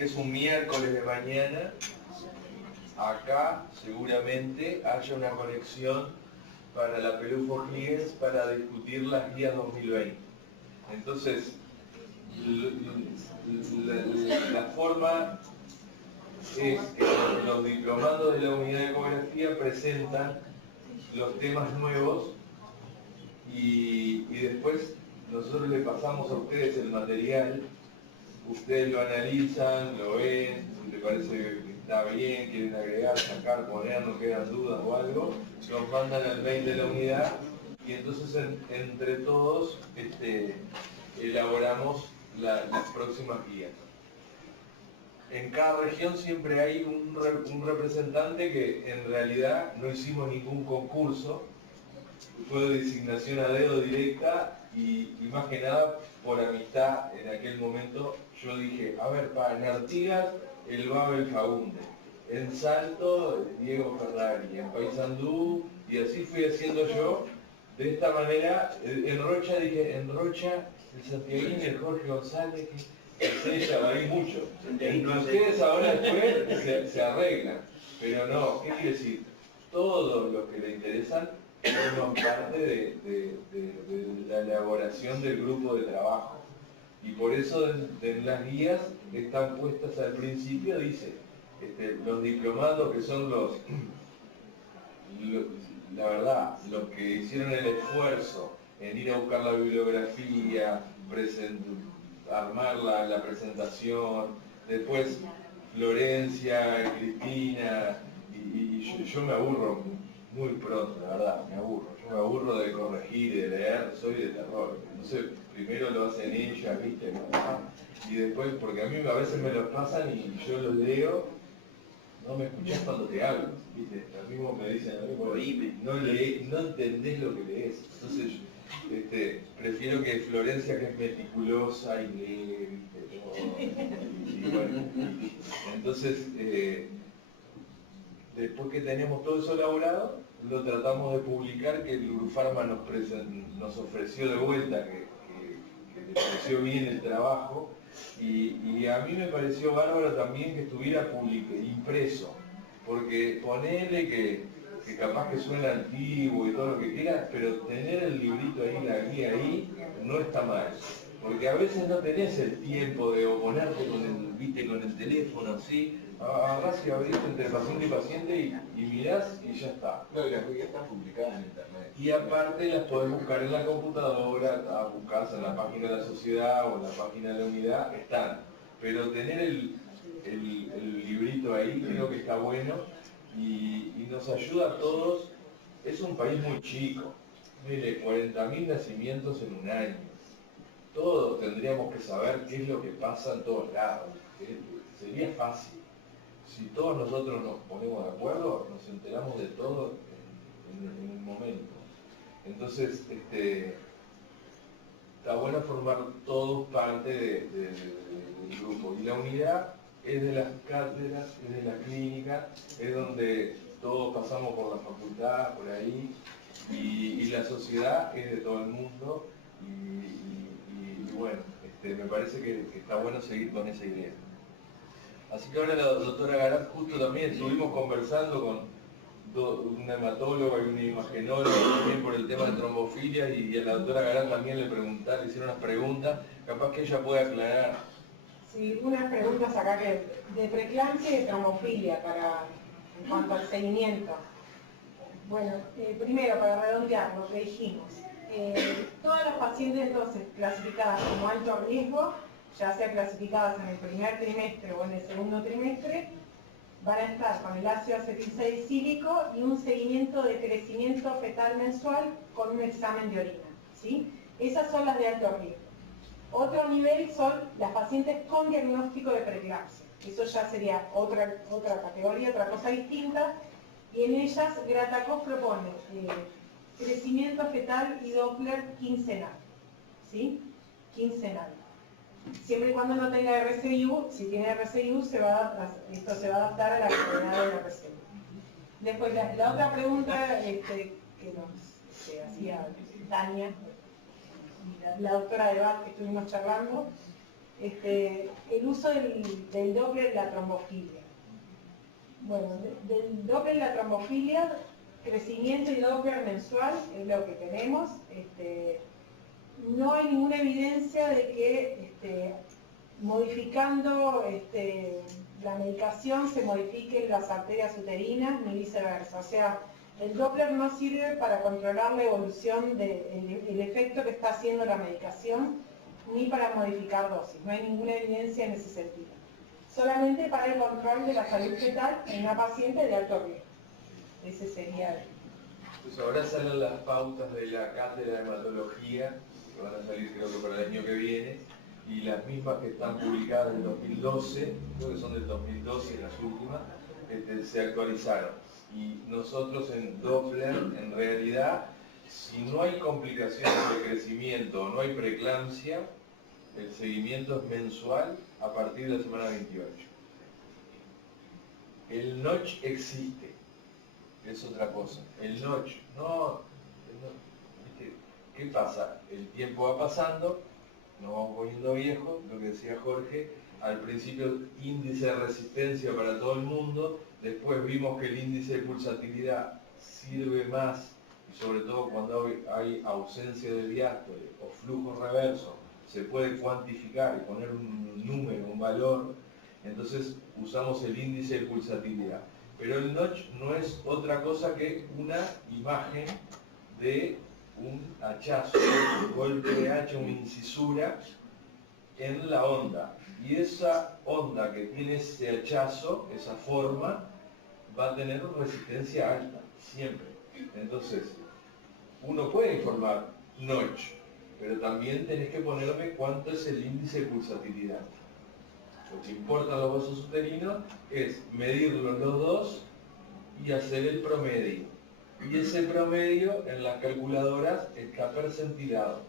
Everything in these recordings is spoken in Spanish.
que es un miércoles de mañana, acá seguramente haya una conexión para la Pelufo Higgins para discutir las guías 2020. Entonces, la forma es que los diplomados de la unidad de ecografía presentan los temas nuevos y después nosotros le pasamos a ustedes el material, ustedes lo analizan, lo ven, si les parece que está bien, quieren agregar, sacar, poner, no quedan dudas o algo, nos mandan al mail de la unidad y entonces entre todos elaboramos las próximas guías. En cada región siempre hay un representante que en realidad no hicimos ningún concurso, fue de designación a dedo directa y más que nada por amistad en aquel momento yo dije, a ver, en Artigas el Babel Faunde, en Salto Diego Ferrari, en Paysandú, y así fui haciendo yo. De esta manera, en Rocha dije, en Rocha el Santiaguín, el Jorge González, hay mucho. Y ustedes ahora después se arreglan. Pero no, ¿qué quiere decir? Todos los que le interesan forman parte de la elaboración del grupo de trabajo. Y por eso en las guías están puestas al principio, dice, los diplomados que son la verdad, los que hicieron el esfuerzo en ir a buscar la bibliografía, armar la presentación, después Florencia, Cristina, y yo me aburro muy pronto, la verdad, me aburro. Yo me aburro de corregir y de leer, soy de terror. Entonces, primero lo hacen ellas, ¿viste? Y después, porque a mí a veces me los pasan y yo los leo, no me escuchás cuando te hablo, ¿viste? Lo mismo me dicen a mí, no entendés lo que lees. Entonces, prefiero que Florencia, que es meticulosa y lee, ¿viste? Y bueno, entonces, después que tenemos todo eso elaborado, lo tratamos de publicar, que el Grufarma nos ofreció de vuelta, que le pareció bien el trabajo, y a mí me pareció bárbaro también que estuviera impreso, porque ponele que capaz que suena antiguo y todo lo que quieras, pero tener el librito ahí, la guía ahí, no está mal. Porque a veces no tenés el tiempo de ponerte con el teléfono así, agarrás y abrís entre paciente y paciente y mirás y ya está. No, y las guías están publicadas en internet. Y aparte las podés buscar en la computadora, buscarse en la página de la sociedad o en la página de la unidad, están. Pero tener el librito ahí creo que está bueno y nos ayuda a todos. Es un país muy chico, mire, 40.000 nacimientos en un año. Todos tendríamos que saber qué es lo que pasa en todos lados. Sería fácil. Si todos nosotros nos ponemos de acuerdo, nos enteramos de todo en un momento. Entonces, está bueno formar todos parte del grupo. Y la unidad es de las cátedras, es de la clínica, es donde todos pasamos por la facultad, por ahí, y la sociedad es de todo el mundo. Y bueno, me parece que está bueno seguir con esa idea. Así que ahora la doctora Garat, justo también estuvimos conversando con una hematóloga y una imagenóloga también por el tema de trombofilia, y a la doctora Garat también le hicieron unas preguntas, capaz que ella puede aclarar. Sí, unas preguntas acá de preeclampsia y de trombofilia en cuanto al seguimiento. Bueno, primero, para redondear lo que dijimos. Todas las pacientes entonces clasificadas como alto riesgo, ya sea clasificadas en el primer trimestre o en el segundo trimestre, van a estar con el ácido acetilsalicílico y un seguimiento de crecimiento fetal mensual con un examen de orina, ¿sí? Esas son las de alto riesgo. Otro nivel son las pacientes con diagnóstico de preeclampsia. Eso ya sería otra categoría, otra cosa distinta, y en ellas Gratacos propone crecimiento fetal y Doppler quincenal, ¿sí? Quincenal. Siempre y cuando no tenga RCIU, si tiene RCIU, esto se va a adaptar a la gravedad de la RCIU. Después, la otra pregunta que hacía Tania, la doctora de BAT que estuvimos charlando, el uso del Doppler en la trombofilia. Bueno, del Doppler en la trombofilia, crecimiento y Doppler mensual es lo que tenemos. No hay ninguna evidencia de que modificando la medicación se modifiquen las arterias uterinas ni viceversa. O sea, el Doppler no sirve para controlar la evolución del efecto que está haciendo la medicación ni para modificar dosis. No hay ninguna evidencia en ese sentido. Solamente para el control de la salud fetal en una paciente de alto riesgo. Ese sería el... Pues ahora salen las pautas de la cátedra de hematología, que van a salir creo que para el año que viene, y las mismas que están publicadas en 2012, creo que son del 2012 las últimas, se actualizaron. Y nosotros en Doppler, en realidad, si no hay complicaciones de crecimiento o no hay preeclampsia, el seguimiento es mensual a partir de la semana 28. El notch existe, es otra cosa. El notch, ¿viste? ¿Qué pasa? El tiempo va pasando, nos vamos poniendo viejos, lo que decía Jorge, al principio índice de resistencia para todo el mundo, después vimos que el índice de pulsatilidad sirve más, y sobre todo cuando hay ausencia de diástole o flujo reverso, se puede cuantificar y poner un número, un valor, entonces usamos el índice de pulsatilidad. Pero el notch no es otra cosa que una imagen de un hachazo, un golpe de hacha, una incisura en la onda. Y esa onda que tiene ese hachazo, esa forma, va a tener resistencia alta, siempre. Entonces, uno puede informar notch, pero también tenés que ponerme cuánto es el índice de pulsatilidad. Lo que importa a los vasos uterinos es medirlos los dos y hacer el promedio. Y ese promedio en las calculadoras está percentilado.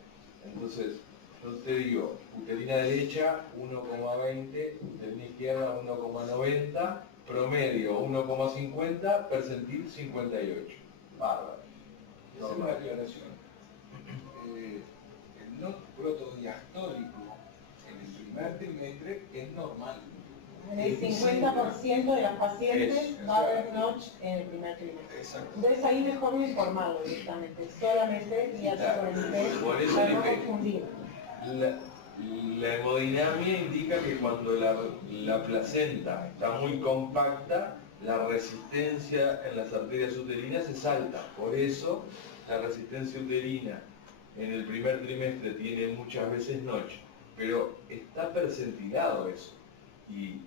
Entonces, yo te digo, uterina derecha 1,20, uterina izquierda 1,90, promedio 1,50, percentil 58. Bárbaro. Esa es una aclaración. El notch protodiastólico en el primer trimestre es normal. En el 50% de las pacientes va a haber notch en el primer trimestre. Exacto. Entonces ahí mejor no informarlo directamente, solamente guiarse por el IP Por eso para el no IP. confundir. La hemodinamia indica que cuando la placenta está muy compacta, la resistencia en las arterias uterinas es alta. Por eso la resistencia uterina en el primer trimestre tiene muchas veces notch, pero está percentilado eso. Y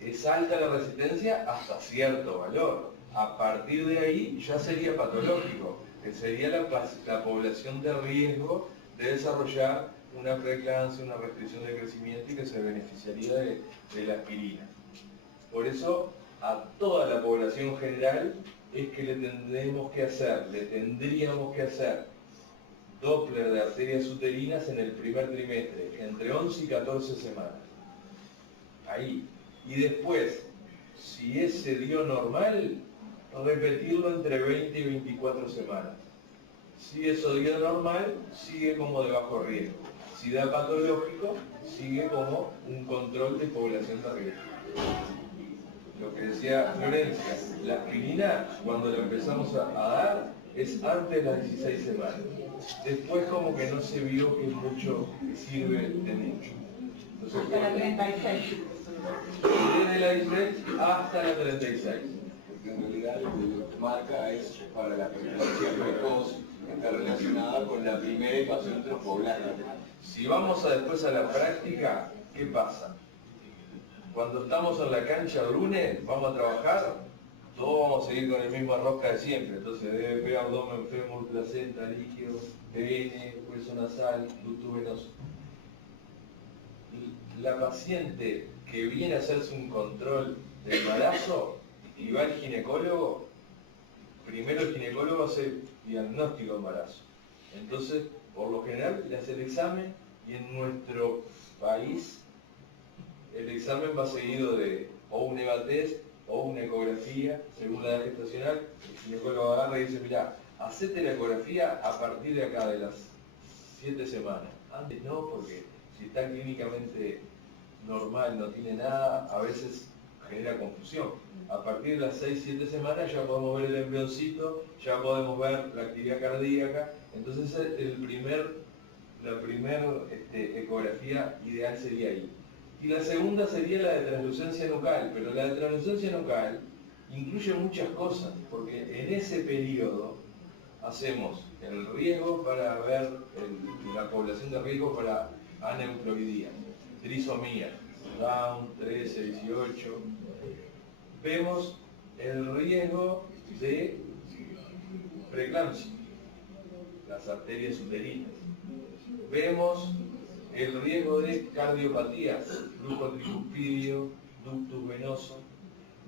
es alta la resistencia hasta cierto valor. A partir de ahí ya sería patológico, que sería la población de riesgo de desarrollar una preeclampsia, una restricción de crecimiento y que se beneficiaría de la aspirina. Por eso, a toda la población general es que le tendríamos que hacer Doppler de arterias uterinas en el primer trimestre, entre 11 y 14 semanas. Ahí. Y después, si ese dio normal, repetirlo entre 20 y 24 semanas. Si eso dio normal, sigue como de bajo riesgo. Si da patológico, sigue como un control de población de riesgo. Lo que decía Florencia, la aspirina, cuando la empezamos a dar, es antes de las 16 semanas. Después como que no se vio que mucho sirve de mucho. Entonces, Hasta la 36. desde la 16 hasta la 36. Porque en realidad lo que marca es para la preeclampsia precoz, está relacionada con la primera invasión trofoblástica. Si vamos después a la práctica, ¿qué pasa? Cuando estamos en la cancha el lunes, vamos a trabajar, todos vamos a seguir con el mismo rosca de siempre. Entonces, DBP, abdomen, fémur, placenta, líquido, PN, hueso nasal, ducto venoso. La paciente que viene a hacerse un control de embarazo y va al ginecólogo, primero el ginecólogo hace diagnóstico de embarazo. Entonces, por lo general, le hace el examen y en nuestro país el examen va seguido de o un EVA-test o una ecografía, según la edad gestacional. El ginecólogo agarra y dice, mirá, hacete la ecografía a partir de acá, de las 7 semanas. Antes no, porque si si está clínicamente normal, no tiene nada, a veces genera confusión. A partir de las 6-7 semanas ya podemos ver el embrioncito, ya podemos ver la actividad cardíaca, entonces la primera ecografía ideal sería ahí. Y la segunda sería la de translucencia nucal, pero la de translucencia nucal incluye muchas cosas, porque en ese periodo hacemos el riesgo para ver la población de riesgo para aneuploidía, trisomía, Down, 13, 18. Vemos el riesgo de preeclampsia, las arterias uterinas. Vemos el riesgo de cardiopatías, flujo tricuspidio, ductus venoso.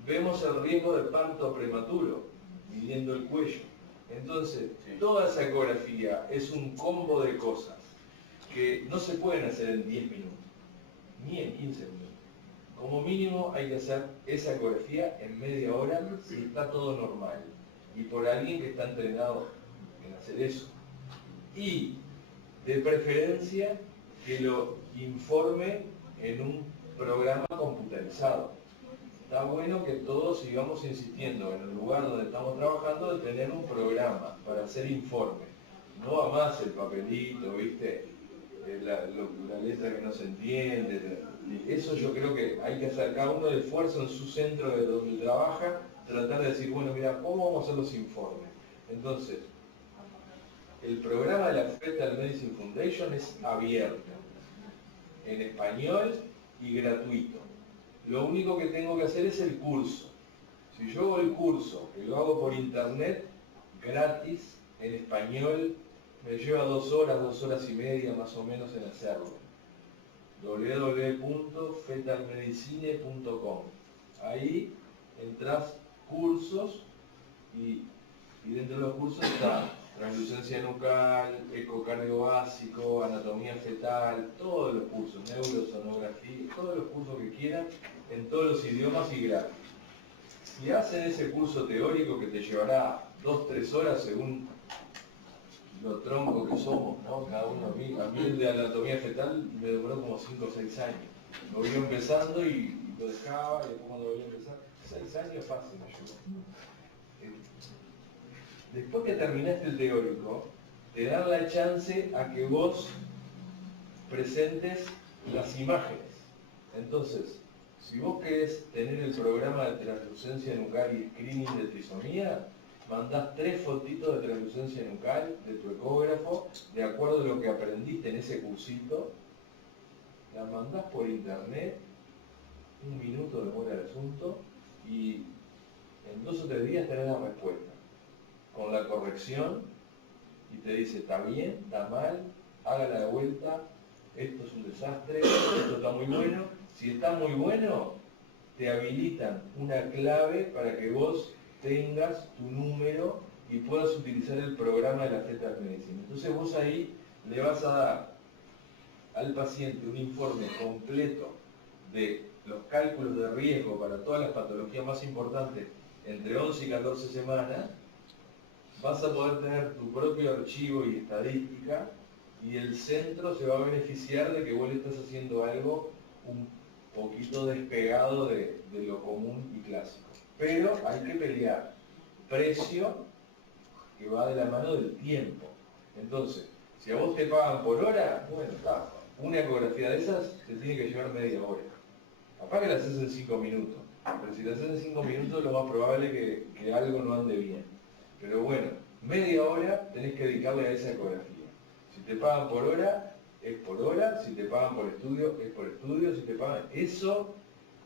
Vemos el riesgo de parto prematuro, midiendo el cuello. Entonces, toda esa ecografía es un combo de cosas que no se pueden hacer en 10 minutos, ni en 15 minutos. Como mínimo hay que hacer esa ecografía en media hora si está todo normal y por alguien que está entrenado en hacer eso. Y de preferencia que lo informe en un programa computarizado. Está bueno que todos sigamos insistiendo en el lugar donde estamos trabajando de tener un programa para hacer informe. No va más el papelito, ¿viste? La letra que no se entiende. Eso yo creo que hay que hacer cada uno de esfuerzo en su centro de donde trabaja, tratar de decir, bueno, mira, ¿cómo vamos a hacer los informes? Entonces, el programa de la Fetal Medicine Foundation es abierto, en español y gratuito. Lo único que tengo que hacer es el curso. Si yo hago el curso, que lo hago por internet, gratis, en español, me lleva 2 horas, 2 horas y media más o menos en hacerlo. www.fetalmedicine.com. Ahí entras cursos y dentro de los cursos está translucencia nucal, ecocardio básico, anatomía fetal, todos los cursos, neurosonografía, todos los cursos que quieran, en todos los idiomas y gratis. Si hacen ese curso teórico que te llevará 2-3 horas según lo tronco que somos, ¿no? Cada uno, a mí el de anatomía fetal me demoró como 5 o 6 años. Lo iba empezando y lo dejaba, y después cuando lo volví a empezar, 6 años fácil me llevó. Después que terminaste el teórico, te dan la chance a que vos presentes las imágenes. Entonces, si vos querés tener el programa de translucencia nucal y screening de trisomía, mandás 3 fotitos de translucencia nucal de tu ecógrafo, de acuerdo a lo que aprendiste en ese cursito, la mandás por internet, 1 minuto demora el asunto, y en 2 o 3 días tenés la respuesta, con la corrección, y te dice, está bien, está mal, hágala de vuelta, esto es un desastre, esto está muy bueno. Si está muy bueno, te habilitan una clave para que vos tengas tu número y puedas utilizar el programa de la Fetal Medicine. Entonces vos ahí le vas a dar al paciente un informe completo de los cálculos de riesgo para todas las patologías más importantes entre 11 y 14 semanas. Vas a poder tener tu propio archivo y estadística y el centro se va a beneficiar de que vos le estás haciendo algo un poquito despegado de lo común y clásico. Pero hay que pelear. Precio que va de la mano del tiempo. Entonces, si a vos te pagan por hora, bueno, está. Una ecografía de esas te tiene que llevar media hora. Capaz que la haces en 5 minutos. Pero si la haces en 5 minutos, lo más probable es que algo no ande bien. Pero bueno, media hora tenés que dedicarle a esa ecografía. Si te pagan por hora, es por hora. Si te pagan por estudio, es por estudio. Si te pagan... Eso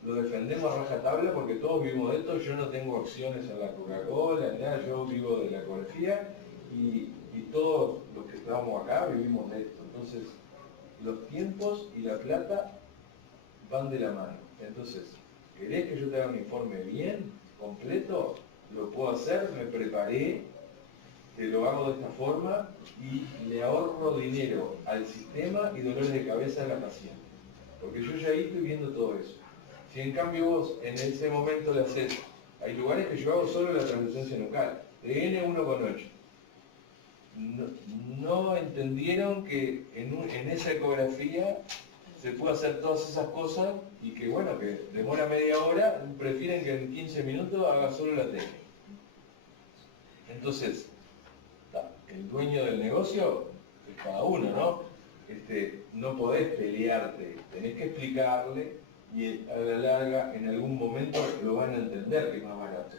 lo defendemos a rajatabla porque todos vivimos de esto. Yo no tengo acciones en la Coca-Cola, nada. Yo vivo de la ecografía y todos los que estamos acá vivimos de esto. Entonces, los tiempos y la plata van de la mano. Entonces, ¿querés que yo te haga un informe bien, completo? Lo puedo hacer, me preparé, te lo hago de esta forma y le ahorro dinero al sistema y dolores de cabeza a la paciente. Porque yo ya ahí estoy viendo todo eso. Si en cambio vos en ese momento le haces, hay lugares que yo hago solo la translucencia nucal, de N1,8. No entendieron que en esa ecografía se puede hacer todas esas cosas y que bueno, que demora media hora, prefieren que en 15 minutos haga solo la técnica. Entonces, el dueño del negocio es cada uno, ¿no? No podés pelearte, tenés que explicarle y a la larga en algún momento lo van a entender que es más barato.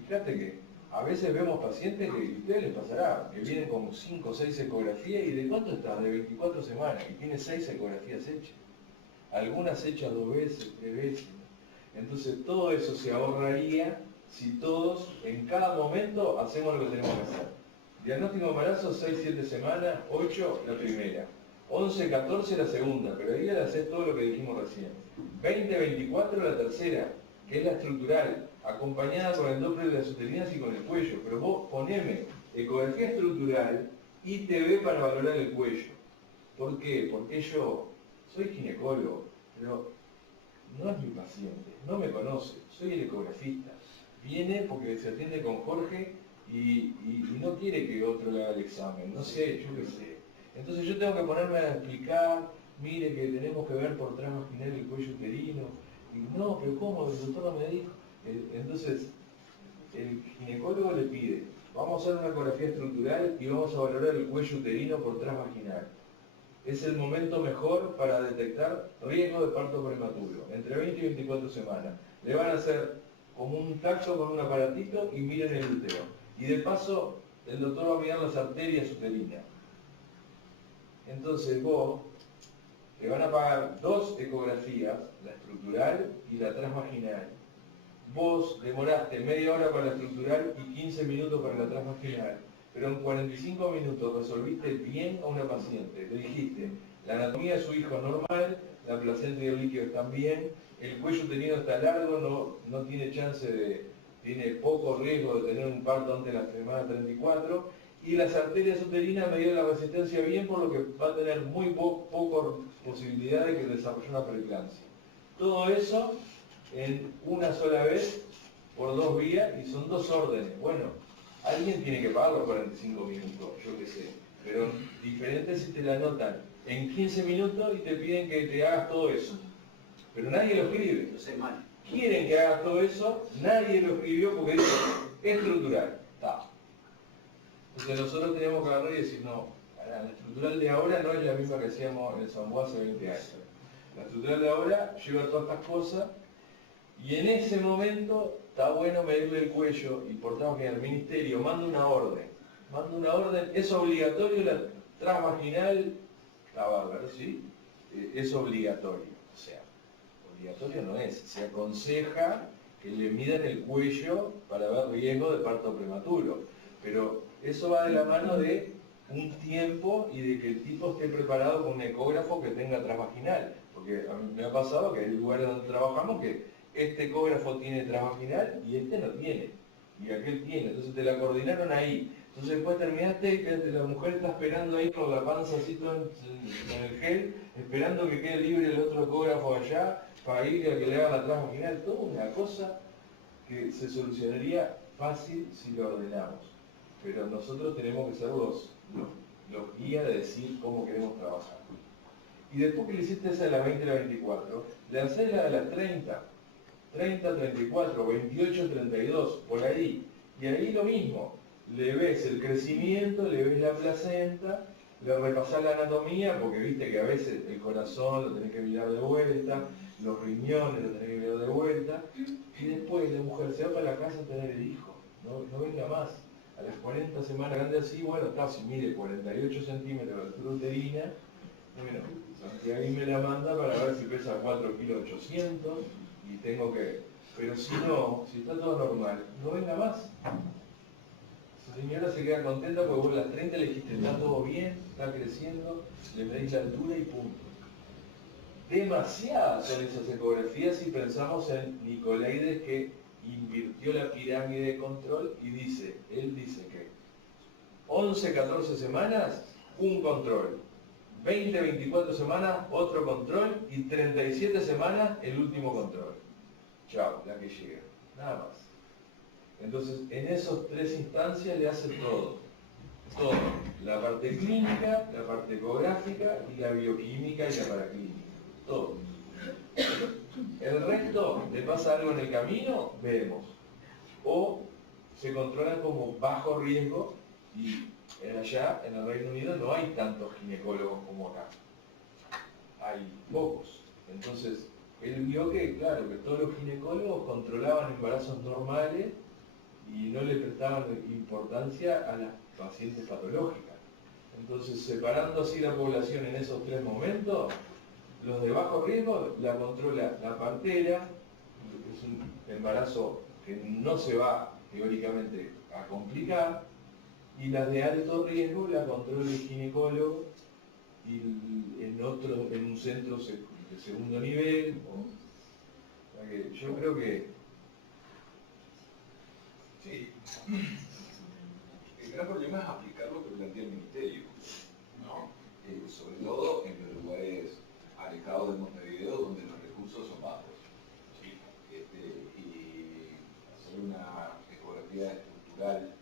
Fíjate que a veces vemos pacientes que a ustedes les pasará, que vienen con 5 o 6 ecografías y ¿de cuánto estás? De 24 semanas y tiene 6 ecografías hechas. Algunas hechas 2 veces, 3 veces. Entonces todo eso se ahorraría si todos en cada momento hacemos lo que tenemos que hacer. Diagnóstico de embarazo 6-7 semanas, 8 la primera, 11-14 la segunda, pero ahí le haces todo lo que dijimos recién. 20-24 la tercera, que es la estructural, acompañada con el Doppler de las uterinas y con el cuello. Pero vos poneme ecografía estructural y ITV para valorar el cuello. ¿Por qué? Porque yo soy ginecólogo, pero no es mi paciente, no me conoce, soy el ecografista. Viene porque se atiende con Jorge y no quiere que otro le haga el examen, no sé, yo qué sé. Entonces yo tengo que ponerme a explicar, mire que tenemos que ver por transvaginal el cuello uterino. Y no, pero ¿cómo? El doctor no me dijo. Entonces, el ginecólogo le pide, vamos a hacer una ecografía estructural y vamos a valorar el cuello uterino por transvaginal. Es el momento mejor para detectar riesgo de parto prematuro, entre 20 y 24 semanas. Le van a hacer como un taxo con un aparatito y miren el útero. Y de paso, el doctor va a mirar las arterias uterinas. Entonces vos te van a pagar 2 ecografías, la estructural y la transvaginal. Vos demoraste media hora para la estructural y 15 minutos para la transvaginal, pero en 45 minutos resolviste bien a una paciente. Le dijiste, la anatomía de su hijo es normal, la placenta y el líquido están bien, el cuello uterino está largo, no tiene tiene poco riesgo de tener un parto antes de la semana 34, y las arterias uterinas medieron la resistencia bien, por lo que va a tener muy poco posibilidad de que desarrolle una preeclampsia. Todo eso en una sola vez, por 2 vías, y son 2 órdenes. Bueno, alguien tiene que pagar los 45 minutos, yo qué sé, pero diferente si te la anotan en 15 minutos y te piden que te hagas todo eso. Pero nadie lo escribe. Quieren que hagas todo eso, nadie lo escribió porque dice, es estructural. Está. Entonces nosotros tenemos que agarrar y decir, no, la estructural de ahora no es la misma que hacíamos en el Samboa hace 20 años. La estructural de ahora lleva todas estas cosas y en ese momento está bueno medirle el cuello y por tanto que el ministerio manda una orden. Es obligatorio la transvaginal, está bárbaro, ¿sí? Es obligatorio. O sea, obligatorio no es, se aconseja que le midan el cuello para ver riesgo de parto prematuro. Pero eso va de la mano de un tiempo y de que el tipo esté preparado con un ecógrafo que tenga transvaginal. Porque a mí me ha pasado que hay lugares donde trabajamos que este ecógrafo tiene transvaginal y este no tiene. Y aquel tiene. Entonces te la coordinaron ahí. Entonces después terminaste que la mujer está esperando ahí con la panza así todo en el gel, esperando que quede libre el otro ecógrafo allá para ir a que le haga la transvaginal. Toda una cosa que se solucionaría fácil si lo ordenamos. Pero nosotros tenemos que ser los guías de decir cómo queremos trabajar. Y después que le hiciste esa de las 20 a las 24, le haces la de las 30, 34, 28, 32, por ahí. Y ahí lo mismo, le ves el crecimiento, le ves la placenta, le repasás la anatomía, porque viste que a veces el corazón lo tenés que mirar de vuelta, los riñones lo tenés que mirar de vuelta, y después la mujer se va para la casa a tener el hijo, no venga más. A las 40 semanas grande así, bueno, está, si mide 48 centímetros de altura uterina, bueno, ahí me la manda para ver si pesa 4 kilos 800 y tengo que... Pero si no, si está todo normal, no venga más. Esa señora se queda contenta porque vos a las 30 le dijiste, está todo bien, está creciendo, le medís la altura y punto. Demasiadas son esas ecografías si pensamos en Nicolaides que invirtió la pirámide de control y él dice que 11, 14 semanas, un control, 20, 24 semanas, otro control y 37 semanas, el último control. Chao, la que llega, nada más. Entonces, en esos 3 instancias le hace todo, la parte clínica, la parte ecográfica y la bioquímica y la paraclínica. todos. El resto, le pasa algo en el camino, vemos. O se controlan como bajo riesgo y allá en el Reino Unido no hay tantos ginecólogos como acá. Hay pocos. Entonces, él vio que, claro, que todos los ginecólogos controlaban embarazos normales y no le prestaban importancia a las pacientes patológicas. Entonces, separando así la población en esos tres momentos, los de bajo riesgo la controla la partera, que es un embarazo que no se va teóricamente a complicar, y las de alto riesgo la controla el ginecólogo y en un centro de segundo nivel. O sea que yo creo que Sí. El gran problema es aplicar lo que plantea el Ministerio, ¿no? Sobre todo en los lugares alejados de Montevideo donde los recursos son bajos. ¿Sí? Y hacer una ecografía estructural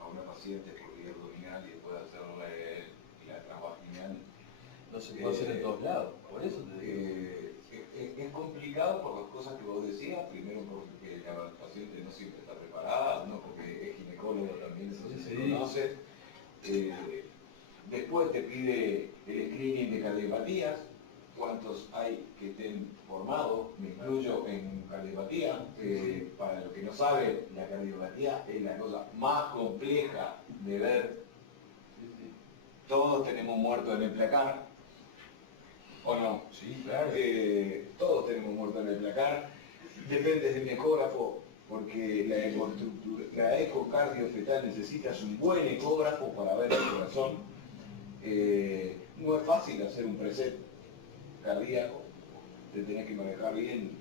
a una paciente por vía abdominal y después hacerle la transvaginal no se puede hacer en todos lados, por eso te digo. es complicado por las cosas que vos decías, primero porque la paciente no siempre está preparada, uno porque es ginecólogo también, eso se conoce. Después te pide el screening de cardiopatías, cuántos hay que estén formados, me incluyo en cardiopatía. Para los que no saben, la cardiopatía es la cosa más compleja de ver. Todos tenemos muerto en el placar, ¿o no? Sí, claro. Todos tenemos muerto en el placar. Depende del ecógrafo, porque la ecocardio fetal necesitas un buen ecógrafo para ver el corazón. No es fácil hacer un preset cardíaco, te tenés que manejar bien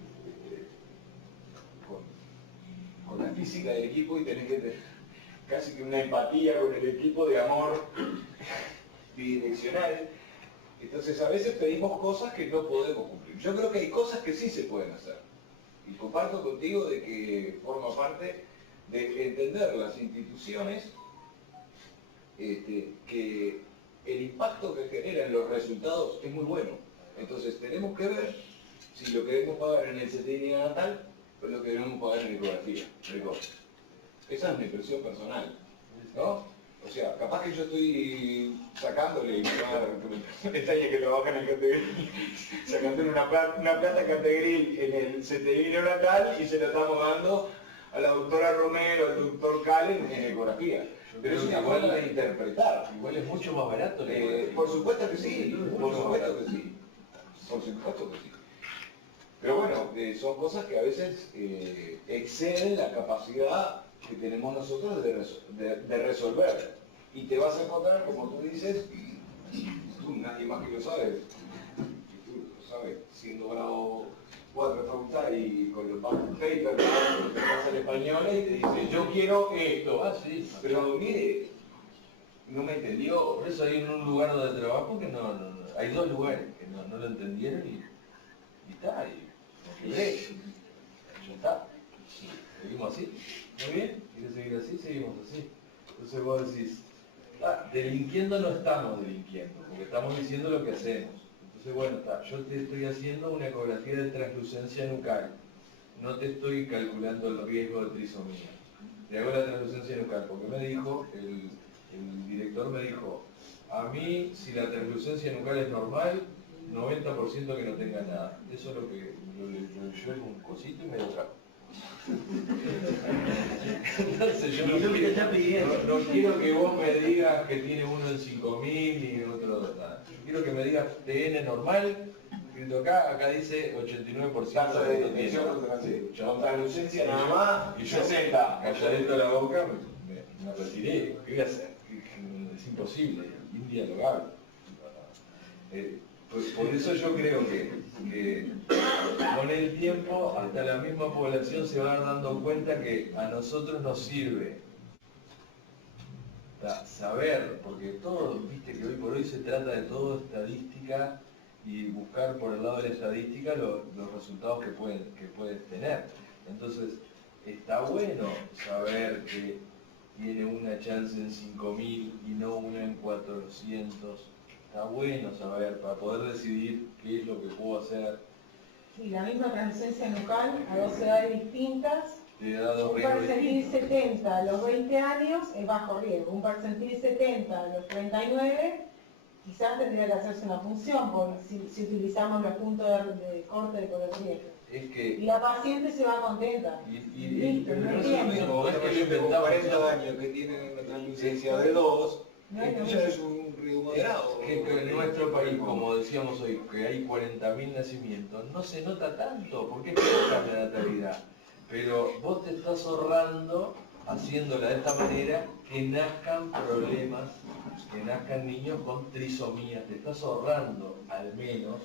con la física del equipo y tenés que tener casi que una empatía con el equipo de amor bidireccional. Entonces a veces pedimos cosas que no podemos cumplir. Yo creo que hay cosas que sí se pueden hacer. Y comparto contigo de que forma parte de entender las instituciones que el impacto que generan los resultados es muy bueno. Entonces tenemos que ver si lo queremos pagar en el CTI neonatal o lo queremos pagar en ecografía. Esa es mi impresión personal, ¿no? O sea, capaz que yo estoy sacándole, y me extraña que trabajan en Cantegril, sacándole una plata a Cantegril en el CTI neonatal y se la estamos dando a la doctora Romero, al doctor Calen en ecografía. Pero es una forma de interpretar. Igual es mucho más barato. Por supuesto que sí, por supuesto que sí. Por supuesto que sí. Pero bueno, son cosas que a veces exceden la capacidad que tenemos nosotros de resolver. Y te vas a encontrar, como tú dices, tú nadie más que lo sabes, tú lo sabes, siendo grado 4 de facultad y con los papers, te pasa el español y te dice, yo quiero esto. Ah, sí. Pero mire, no me entendió. Por eso hay en un lugar de trabajo que no, hay dos lugares que no lo entendieron y está, y me quedé. Ya está. Seguimos así. ¿Muy bien? ¿Quieres seguir así? Seguimos así. Entonces vos decís, delinquiendo no estamos delinquiendo, porque estamos diciendo lo que hacemos. Entonces, bueno, está, yo te estoy haciendo una ecografía de translucencia nucal. No te estoy calculando el riesgo de trisomía. Te hago la translucencia nucal, porque me dijo, el director me dijo, a mí, si la translucencia nucal es normal, 90% que no tenga nada. Eso es lo que yo en un cosito y me lo trago. Entonces yo no quiero que vos me digas que tiene uno en 5000 y otro nada. Yo quiero que me digas TN normal, escrito acá dice 89% Tasa de de detección TN. con translucencia nada más, Y yo 60. calladito la boca me retiré. ¿Qué voy a hacer? Es imposible, indialogable. Por eso yo creo que con el tiempo hasta la misma población se va dando cuenta que a nosotros nos sirve saber, porque todo, viste que hoy por hoy se trata de todo estadística y buscar por el lado de la estadística los resultados que puedes tener. Entonces, está bueno saber que tiene una chance en 5000 y no una en 400 está bueno saber para poder decidir qué es lo que puedo hacer. Sí, la misma transferencia nucal a 2 edades distintas. Te da dos Un riesgos percentil distintos. 70 a los 20 años es bajo riesgo. Un percentil 70 a los 39 quizás tendría que hacerse una función si utilizamos los puntos de corte de color riesgo. Es Y que... la paciente se va contenta. Listo, no pero hay eso riesgo. mismo, es que lo Con inventamos. 40 años que tienen una translucencia de 2, No es lo esto ya es un riesgo moderado. Que en nuestro país, como decíamos hoy, que hay 40.000 nacimientos, no se nota tanto, porque es poca la natalidad. Pero vos te estás ahorrando, haciéndola de esta manera, que nazcan problemas, que nazcan niños con trisomías. Te estás ahorrando, al menos,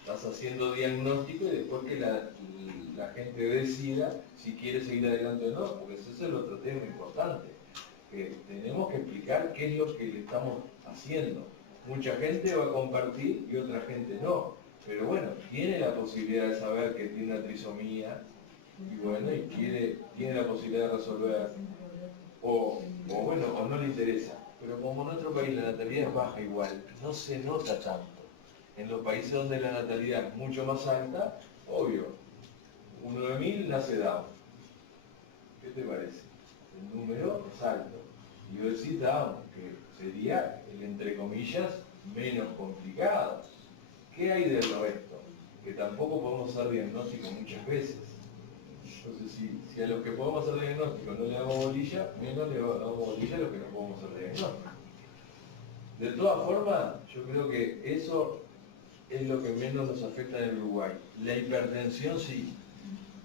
estás haciendo diagnóstico y después que la gente decida si quiere seguir adelante o no, porque ese es el otro tema importante. Que tenemos que explicar qué es lo que le estamos haciendo. Mucha gente va a compartir y otra gente no. Pero bueno, tiene la posibilidad de saber que tiene una trisomía y bueno, y tiene la posibilidad de resolver. O bueno, o no le interesa. Pero como en nuestro país la natalidad es baja igual, no se nota tanto. En los países donde la natalidad es mucho más alta, obvio, uno de 1000 nace Down. ¿Qué te parece? El número es alto. Y yo decía Down, que sería el entre comillas menos complicado. ¿Qué hay del resto? Que tampoco podemos hacer diagnóstico muchas veces. Entonces, si a los que podemos hacer diagnóstico no le damos bolilla, menos le damos bolilla a los que no podemos hacer diagnóstico. De todas formas, yo creo que eso es lo que menos nos afecta en el Uruguay. La hipertensión sí,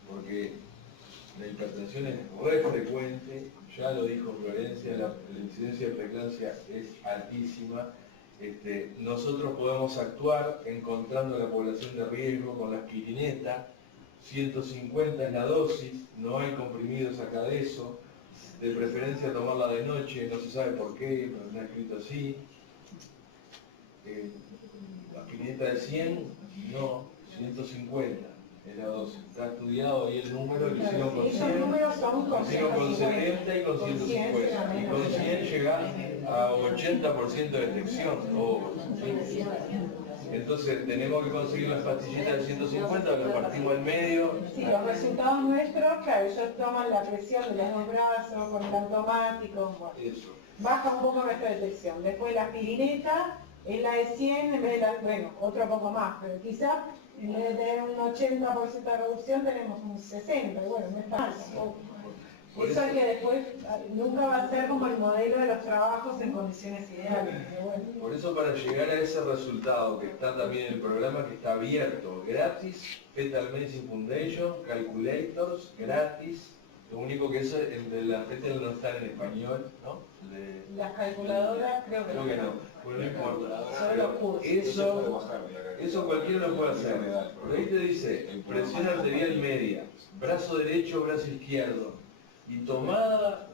porque la hipertensión es re frecuente, ya lo dijo Florencia, la incidencia de preeclampsia es altísima. Nosotros podemos actuar encontrando la población de riesgo con la aspirineta, 150 es la dosis, no hay comprimidos acá de eso, de preferencia tomarla de noche, no se sabe por qué, pero está escrito así. La aspirineta de 100, no, 150 es la dosis. Está estudiado ahí el número, lo hicieron con 100, Esos números son lo hicieron con 70 y con 150. Y con 100 llega a 80% de detección. Entonces tenemos que conseguir las pastillitas de 150, las partimos al medio. Sí, los resultados nuestros, claro, ellos toman la presión de los dos brazos con el automático, bueno, Eso. baja un poco nuestra detección. Después la aspirineta es la de 100 en vez de la, bueno, otro poco más, pero quizás en vez de tener un 80% de reducción tenemos un 60%, y bueno, no está mal tampoco. Por Eso eso- que después nunca va a ser como el modelo de los trabajos en condiciones ideales, pero bueno. Por eso para llegar a ese resultado que está también en el programa, que está abierto, gratis, Fetal Medicine Foundation, Calculators, gratis. Lo único que eso, el de la Fetal no está en español, ¿no? Las calculadoras creo que Creo que no, bueno, no importa. Solo los cursos. Eso cualquiera lo puede hacer. Por ahí te dice, presión arterial media, brazo derecho, brazo izquierdo, y tomada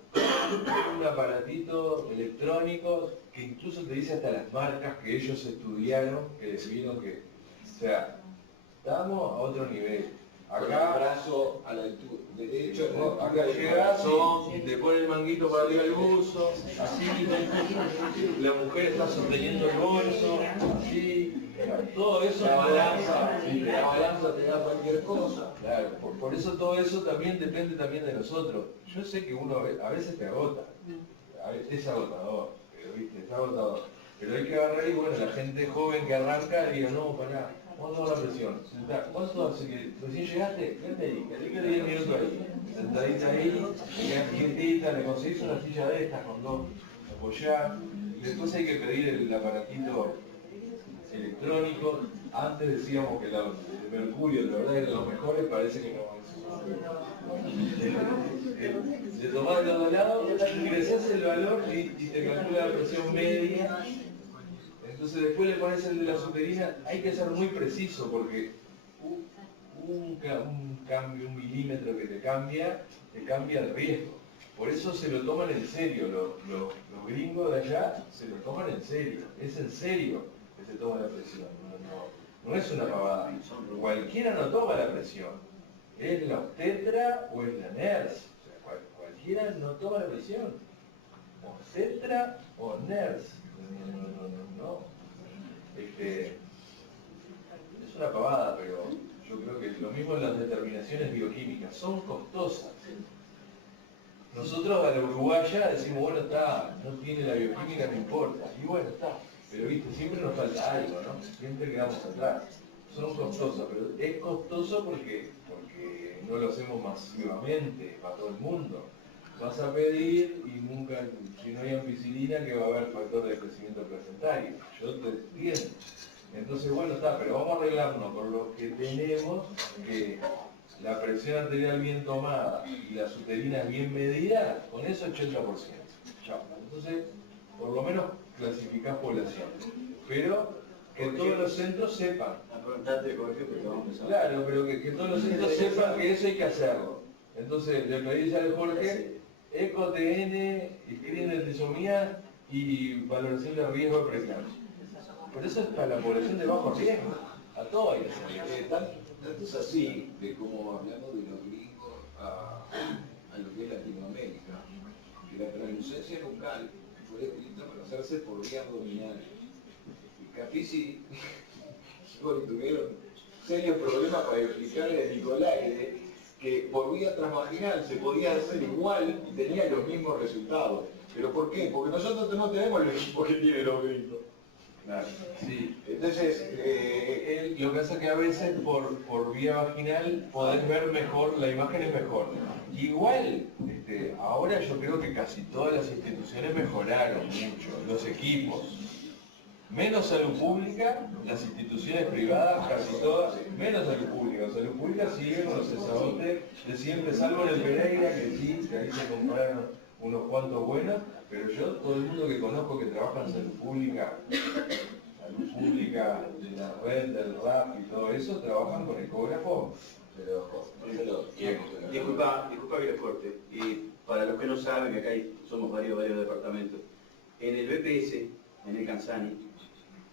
un aparatito electrónico que incluso te dice hasta las marcas que ellos estudiaron, que vieron que, o sea, estamos a otro nivel. Acá, brazo a la altura derecho, acá llegás y te pone el manguito para arriba el buzo, así, la mujer está sosteniendo el bolso, así, todo eso la balanza, la balanza te da cualquier cosa. Claro, por eso todo eso también depende también de nosotros. Yo sé que uno a veces te agota, a veces es agotador, pero viste, es agotador. Pero hay que agarrar y bueno, la gente joven que arranca diga, no, pará, ¿cuánto va la presión? ¿Cuánto hace que recién llegaste? Quédate ahí, quédate 10 minutos ahí, sentadita ahí, te quedas quietita, le conseguís una silla de estas con dos, apoyar. Después hay que pedir el aparatito electrónico. Antes decíamos que el mercurio, la verdad, eran los mejores, parece que no. De tomar de los lados, ingresás el valor y te calcula la presión media. Entonces después le pones el de la superina. Hay que ser muy preciso porque un cambio, un milímetro que te cambia el riesgo. Por eso se lo toman en serio, los gringos de allá se lo toman en serio. Es en serio que se toma la presión. No es una pavada. Cualquiera no toma la presión. Es la obstetra o es la nurse. O sea, cualquiera no toma la presión. Obstetra o nurse. No. Es una pavada, pero yo creo que lo mismo en las determinaciones bioquímicas, son costosas. Nosotros a la uruguaya decimos, bueno, está, no tiene la bioquímica, no importa. Y bueno, está. Pero viste, siempre nos falta algo, ¿no? Siempre quedamos atrás. Son costosas, pero es costoso porque no lo hacemos masivamente para todo el mundo. Vas a pedir y nunca, si no hay ampicilina, que va a haber factor de crecimiento placentario. Yo te entiendo. Entonces, bueno, está, pero vamos a arreglarnos con lo que tenemos, que la presión arterial bien tomada y las uterinas bien medidas, con eso 80%. Chao. Entonces, por lo menos clasificás población. Pero que todos los centros sepan. Claro, pero que todos los centros sepan que eso hay que hacerlo. Entonces, le pedís al Jorge, ECO, TN, screening de trisomía y valoración de riesgo de preeclampsia. Pero eso es para la población de bajo riesgo. A todo hay que hacer. Tanto es así de como hablamos de los gringos a lo que es Latinoamérica, que la translucencia nucal fue descrita para hacerse por vía abdominal. Y Capizzi tuvieron serios problemas para explicarle a Nicolaide que por vía transvaginal se podía hacer igual y tenía los mismos resultados. ¿Pero por qué? Porque nosotros no tenemos el equipo que tienen los gringos. Claro, sí. Entonces, lo que pasa es que a veces por vía vaginal podés ver mejor, la imagen es mejor. Igual, ahora yo creo que casi todas las instituciones mejoraron mucho, los equipos. Menos salud pública, las instituciones privadas, casi todas, menos salud pública. Salud pública sigue con los cesadotes de siempre, salvo en el Pereira, que sí, que ahí se compraron unos cuantos buenos, pero yo, todo el mundo que conozco que trabaja en salud pública, de la red, del RAP y todo eso, trabajan con ecógrafo. Disculpa que lo corte. Y para los que no saben, que acá somos varios departamentos, en el BPS, en el Canzani,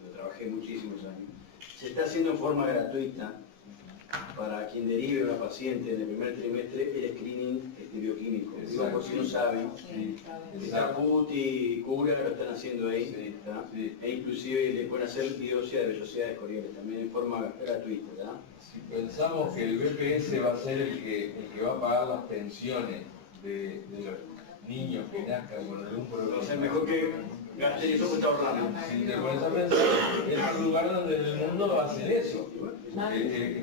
lo trabajé muchísimos años, se está haciendo en forma gratuita para quien derive a una paciente en el primer trimestre el screening bioquímico. Digo, por si no saben, está Puti, Cura, lo están haciendo ahí, Sí, ¿está? sí. E inclusive le pueden hacer biopsia de vellosidades corrientes, también en forma gratuita, ¿verdad? Si pensamos que el BPS va a ser el que va a pagar las pensiones de los niños que nazcan con algún problema. O sea, mejor que gasten eso que está ahorrando. Si te pones a pensar, es un lugar donde en el mundo hacen eso,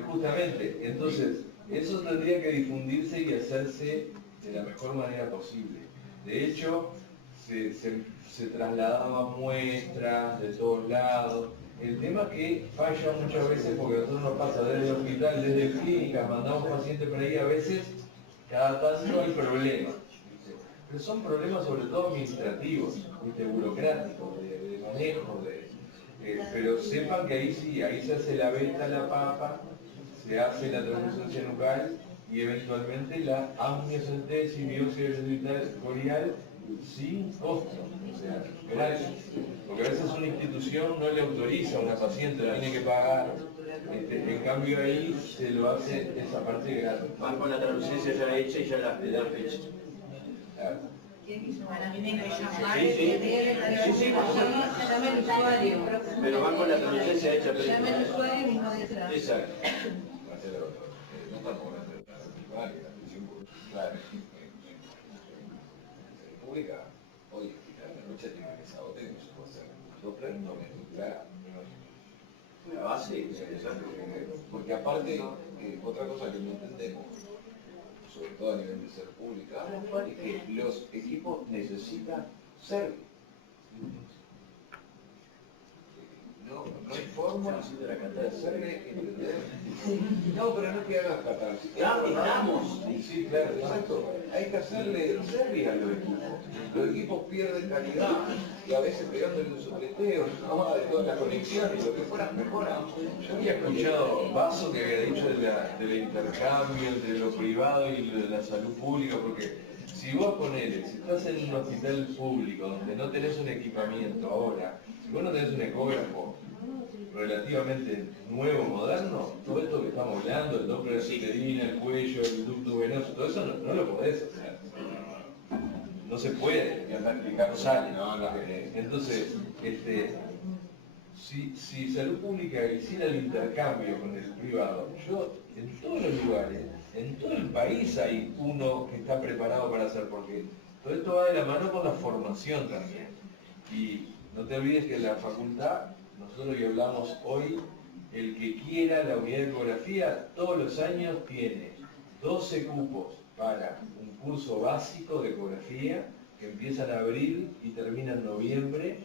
justamente. Entonces, eso tendría que difundirse y hacerse de la mejor manera posible. De hecho, se trasladaban muestras de todos lados. El tema es que falla muchas veces porque a nosotros nos pasa desde el hospital, desde clínicas, mandamos pacientes por ahí, a veces cada tanto hay problemas. Pero son problemas sobre todo administrativos, burocráticos, de manejo, pero sepan que ahí sí, ahí se hace la beta, la papa, se hace la transfusión nucal y eventualmente la amniocentesis, biopsia corial sin costo, o sea, gratis. Porque a veces una institución no le autoriza a una paciente, la tiene que pagar. En cambio ahí se lo hace esa parte gratis. Van con la translucencia ya hecha y ya la fecha. Claro. Para mí tiene que llamar Sí, llame al usuario. Pero van con la translucencia hecha. Llame al usuario y mismo día se la. Exacto. no estamos hablando de la primaria, la atención claro. Pública, hoy la noche tiene que sabotear, no se puede hacer. Doppler no me nuclear. La base, exacto. Porque aparte, otra cosa que no entendemos, sobre todo a nivel de ser pública, es que los equipos necesitan ser. No hay forma de hacerle entender. No, pero no es que hagas catarsis. Estamos. Sí, claro, exacto. Hay que hacerle servir a los equipos. Los equipos pierden calidad y a veces pegándole un sopleteo, no de todas las conexiones, lo que fuera mejoran. Yo había escuchado Vaso que había dicho del intercambio entre lo privado y lo de la salud pública, porque si vos ponele, si estás en un hospital público donde no tenés un equipamiento ahora, si vos no tenés un ecógrafo relativamente nuevo, moderno, todo esto que estamos hablando, el doppler uterino, el cuello, el ducto venoso, todo eso no lo podés hacer. No se puede, no sale. Entonces, si salud pública hiciera el intercambio con el privado, yo en todos los lugares, en todo el país hay uno que está preparado para hacer, porque todo esto va de la mano con la formación también. Y no te olvides que en la facultad, nosotros que hablamos hoy, el que quiera la unidad de ecografía todos los años tiene 12 cupos para un curso básico de ecografía que empieza en abril y termina en noviembre,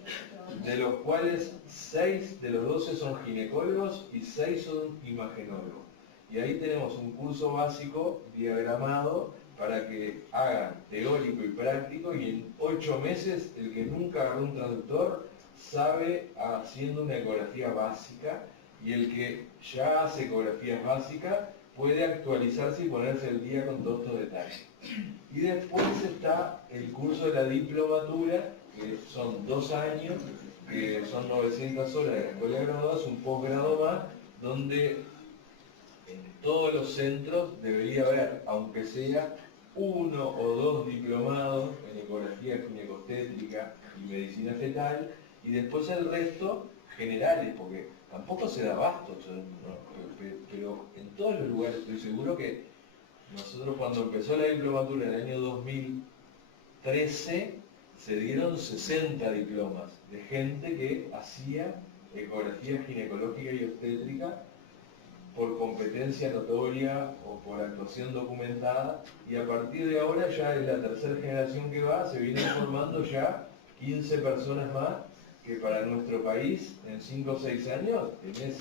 de los cuales 6 de los 12 son ginecólogos y 6 son imagenólogos. Y ahí tenemos un curso básico diagramado para que hagan teórico y práctico, y en 8 meses el que nunca agarró un traductor sabe haciendo una ecografía básica, y el que ya hace ecografías básicas puede actualizarse y ponerse al día con todos estos detalles. Y después está el curso de la diplomatura, que son 2 años, que son 900 horas de la escuela de graduados, un posgrado más, donde en todos los centros debería haber, aunque sea 1 o 2 diplomados en ecografía ginecostétrica y medicina fetal, y después el resto generales, porque tampoco se da abasto, pero en todos los lugares estoy seguro que nosotros cuando empezó la diplomatura en el año 2013 se dieron 60 diplomas de gente que hacía ecografía ginecológica y obstétrica por competencia notoria o por actuación documentada, y a partir de ahora ya es la tercera generación que va, se vienen formando ya 15 personas más, que para nuestro país en 5 o 6 años tenés,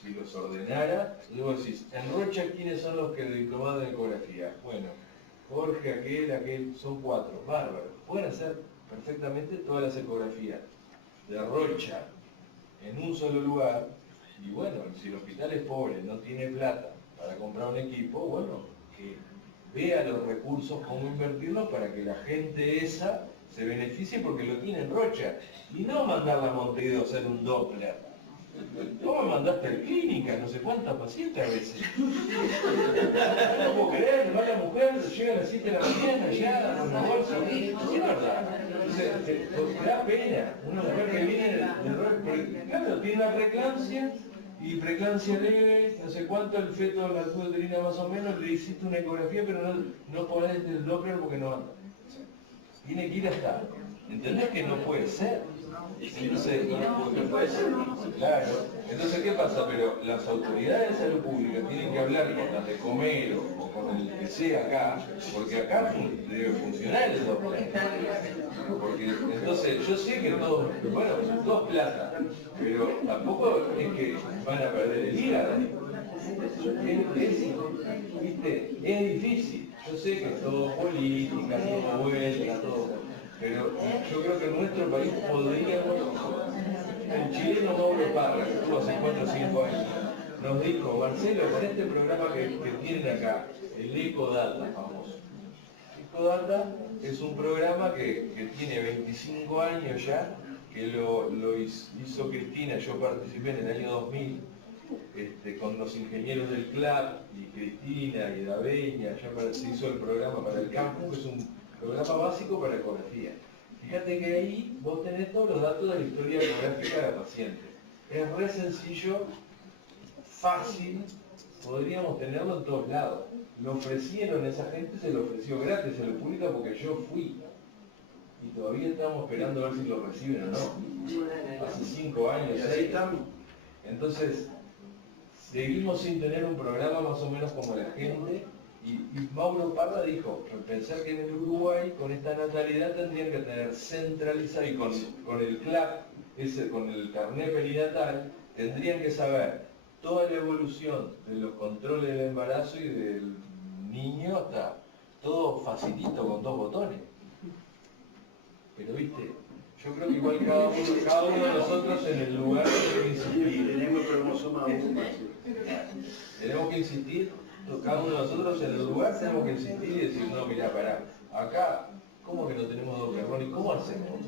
si los ordenara, luego decís, en Rocha, ¿quiénes son los que diplomados en ecografía? Bueno, Jorge, aquel, son 4, bárbaros. Pueden hacer perfectamente todas las ecografías de Rocha en un solo lugar, y bueno, si el hospital es pobre, no tiene plata para comprar un equipo, bueno, que vea los recursos, cómo invertirlos para que la gente esa se beneficie porque lo tiene en Rocha, y no mandarla a Montevideo a hacer un Doppler. ¿Cómo me mandaste a clínica? No sé cuántas pacientes a veces. No puedo creer, va la mujer, llega a las 7 de la mañana ya con la bolsa. Es verdad. Entonces, te da pena. Una mujer que viene claro, tiene una preeclampsia y preeclampsia leve, no sé cuánto, el feto de la uterina más o menos, le hiciste una ecografía, pero no ponés el Doppler porque no anda. Tiene que ir hasta. ¿Entendés que no puede ser? Entonces, no puede ser. Claro. Entonces, ¿qué pasa? Pero las autoridades de salud pública tienen que hablar con las de Comero o con el que sea acá, porque acá debe funcionar el Doppler. Porque entonces, yo sé que todos, bueno, todos plata, pero tampoco es que van a perder el hígado. ¿Viste? Es difícil. Yo sé que es todo política, todo vuelta, todo. Pero yo creo que en nuestro país podríamos, el chileno Mauro Parra, que estuvo hace 4 o 5 años, nos dijo, Marcelo, con este programa que tienen acá, el Ecodata famoso. Ecodata es un programa que tiene 25 años ya, que lo hizo Cristina, yo participé en el año 2000, con los ingenieros del CLAP, y Cristina y Daveña, ya se hizo el programa para el campus, que es un programa básico para ecografía. Fíjate que ahí vos tenés todos los datos de la historia ecográfica de la paciente. Es re sencillo, fácil, podríamos tenerlo en todos lados. Lo ofrecieron, esa gente se lo ofreció gratis, se lo publica porque yo fui. Y todavía estamos esperando a ver si lo reciben o no. Hace 5 años, 6. Entonces, seguimos sin tener un programa más o menos como la gente. Y Mauro Parra dijo, pensar que en el Uruguay, con esta natalidad, tendrían que tener centralizado, y con el CLAP, con el carnet perinatal, tendrían que saber toda la evolución de los controles del embarazo y del niño, hasta todo facilito, con 2 botones. Pero viste, yo creo que igual cada uno de nosotros en el lugar debe insistir. Tenemos cromosoma 1. Tenemos que insistir. Cada uno de nosotros en el lugar tenemos que insistir y decir, no, mirá, pará, acá, ¿cómo que no tenemos Doppler? Bueno, ¿y cómo hacemos?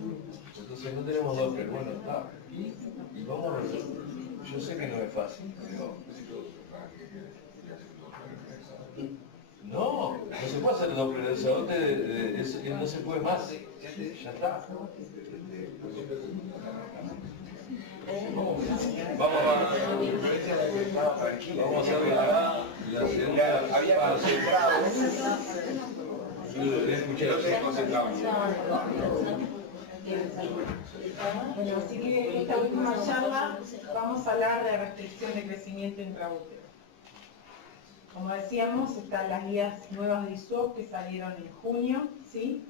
Entonces no tenemos Doppler, bueno, está, y vamos a resolver. Yo sé que no es fácil, pero... No se puede hacer Doppler, no se puede más, ya está. Vamos a hacer la segunda. Había concentrado. No se concentraban. Bueno, así que esta última charla vamos a hablar de restricción de crecimiento intraútero. Como decíamos, están las guías nuevas de ISUOP que salieron en junio, ¿sí?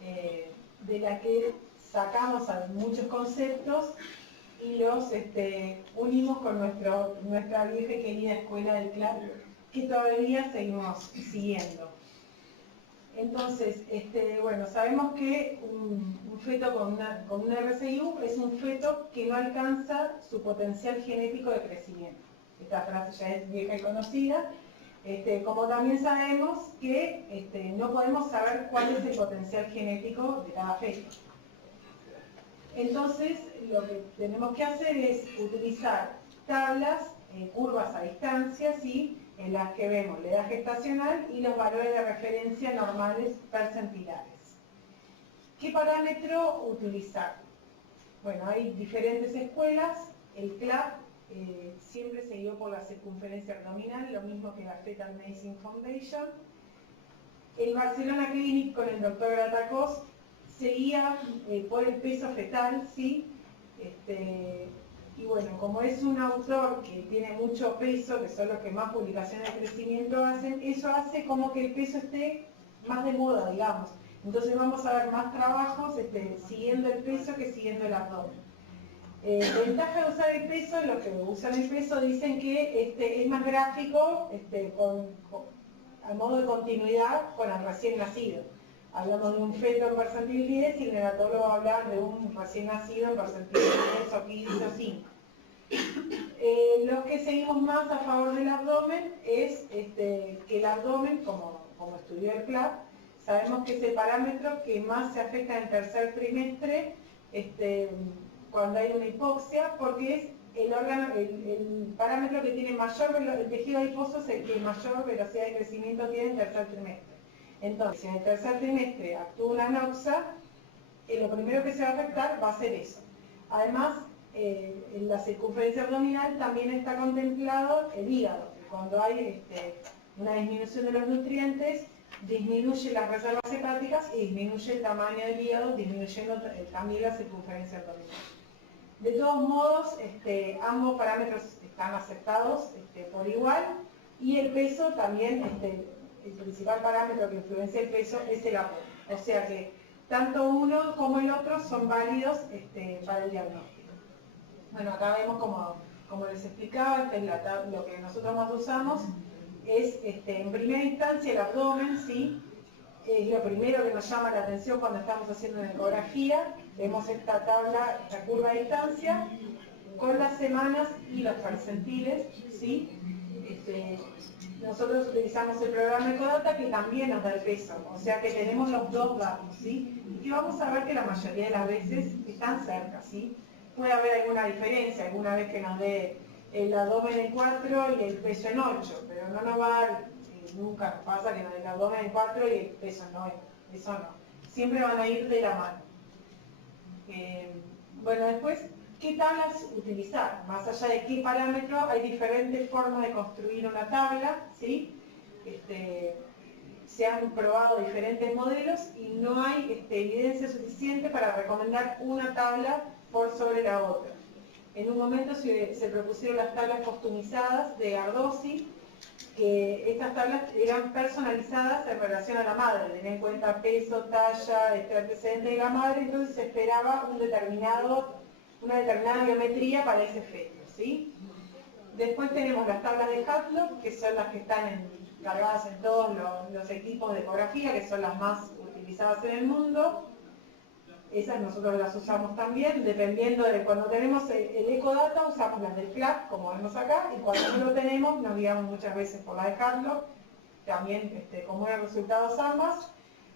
De la que sacamos muchos conceptos y los unimos con nuestra vieja y querida escuela del CLAP, que todavía seguimos siguiendo. Entonces, bueno, sabemos que un feto con una RCIU es un feto que no alcanza su potencial genético de crecimiento. Esta frase ya es vieja y conocida. Como también sabemos que no podemos saber cuál es el potencial genético de cada feto. Entonces, lo que tenemos que hacer es utilizar tablas, curvas a distancia, ¿sí?, en las que vemos la edad gestacional y los valores de referencia normales percentilares. ¿Qué parámetro utilizar? Bueno, hay diferentes escuelas. El CLAP siempre se guió por la circunferencia abdominal, lo mismo que la Fetal Medicine Foundation. El Barcelona Clinic con el doctor Gratacos se guía por el peso fetal, ¿sí? Y bueno, como es un autor que tiene mucho peso, que son los que más publicaciones de crecimiento hacen, eso hace como que el peso esté más de moda, digamos. Entonces vamos a ver más trabajos siguiendo el peso que siguiendo el abdomen. Ventaja de usar el peso, los que usan el peso dicen que es más gráfico a modo de continuidad con el recién nacido. Hablamos de un feto en percentil 10 y el neonatólogo habla de un recién nacido en percentil 10 o 15 o 5. Los que seguimos más a favor del abdomen es que el abdomen, como estudió el CLAP, sabemos que es el parámetro que más se afecta en el tercer trimestre cuando hay una hipoxia, porque es el parámetro que tiene el tejido adiposo es el que mayor velocidad de crecimiento tiene en el tercer trimestre. Entonces, si en el tercer trimestre actúa una anoxa, lo primero que se va a afectar va a ser eso. Además, en la circunferencia abdominal también está contemplado el hígado. Cuando hay una disminución de los nutrientes, disminuye las reservas hepáticas y disminuye el tamaño del hígado, disminuyendo también la circunferencia abdominal. De todos modos, ambos parámetros están aceptados por igual, y el peso también, el principal parámetro que influencia el peso es el abdomen. O sea que tanto uno como el otro son válidos para el diagnóstico. Bueno, acá vemos como les explicaba, lo que nosotros más usamos es en primera instancia el abdomen, ¿sí? Es lo primero que nos llama la atención cuando estamos haciendo una ecografía. Vemos esta tabla, esta curva de distancia, con las semanas y los percentiles, ¿sí? Nosotros utilizamos el programa Ecodata que también nos da el peso, o sea que tenemos los dos datos, ¿sí? Y vamos a ver que la mayoría de las veces están cerca, ¿sí? Puede haber alguna diferencia, alguna vez que nos dé el abdomen en 4 y el peso en 8, pero no nos va a dar, nunca nos pasa que nos dé el abdomen en 4 y el peso en 9, eso no. Siempre van a ir de la mano. Bueno, después, ¿qué tablas utilizar? Más allá de qué parámetro, hay diferentes formas de construir una tabla, ¿sí? Se han probado diferentes modelos y no hay evidencia suficiente para recomendar una tabla por sobre la otra. En un momento se propusieron las tablas costumizadas de Ardossi, que estas tablas eran personalizadas en relación a la madre, tenían en cuenta peso, talla, antecedente de la madre, entonces se esperaba una determinada biometría para ese feto, ¿sí? Después tenemos las tablas de Hatlop, que son las que están cargadas en todos los equipos de ecografía, que son las más utilizadas en el mundo. Esas nosotros las usamos también, dependiendo de cuando tenemos el Ecodata, usamos las del CLAP, como vemos acá, y cuando no lo tenemos, nos guiamos muchas veces por la de Hatlop, también con buenos resultados ambas.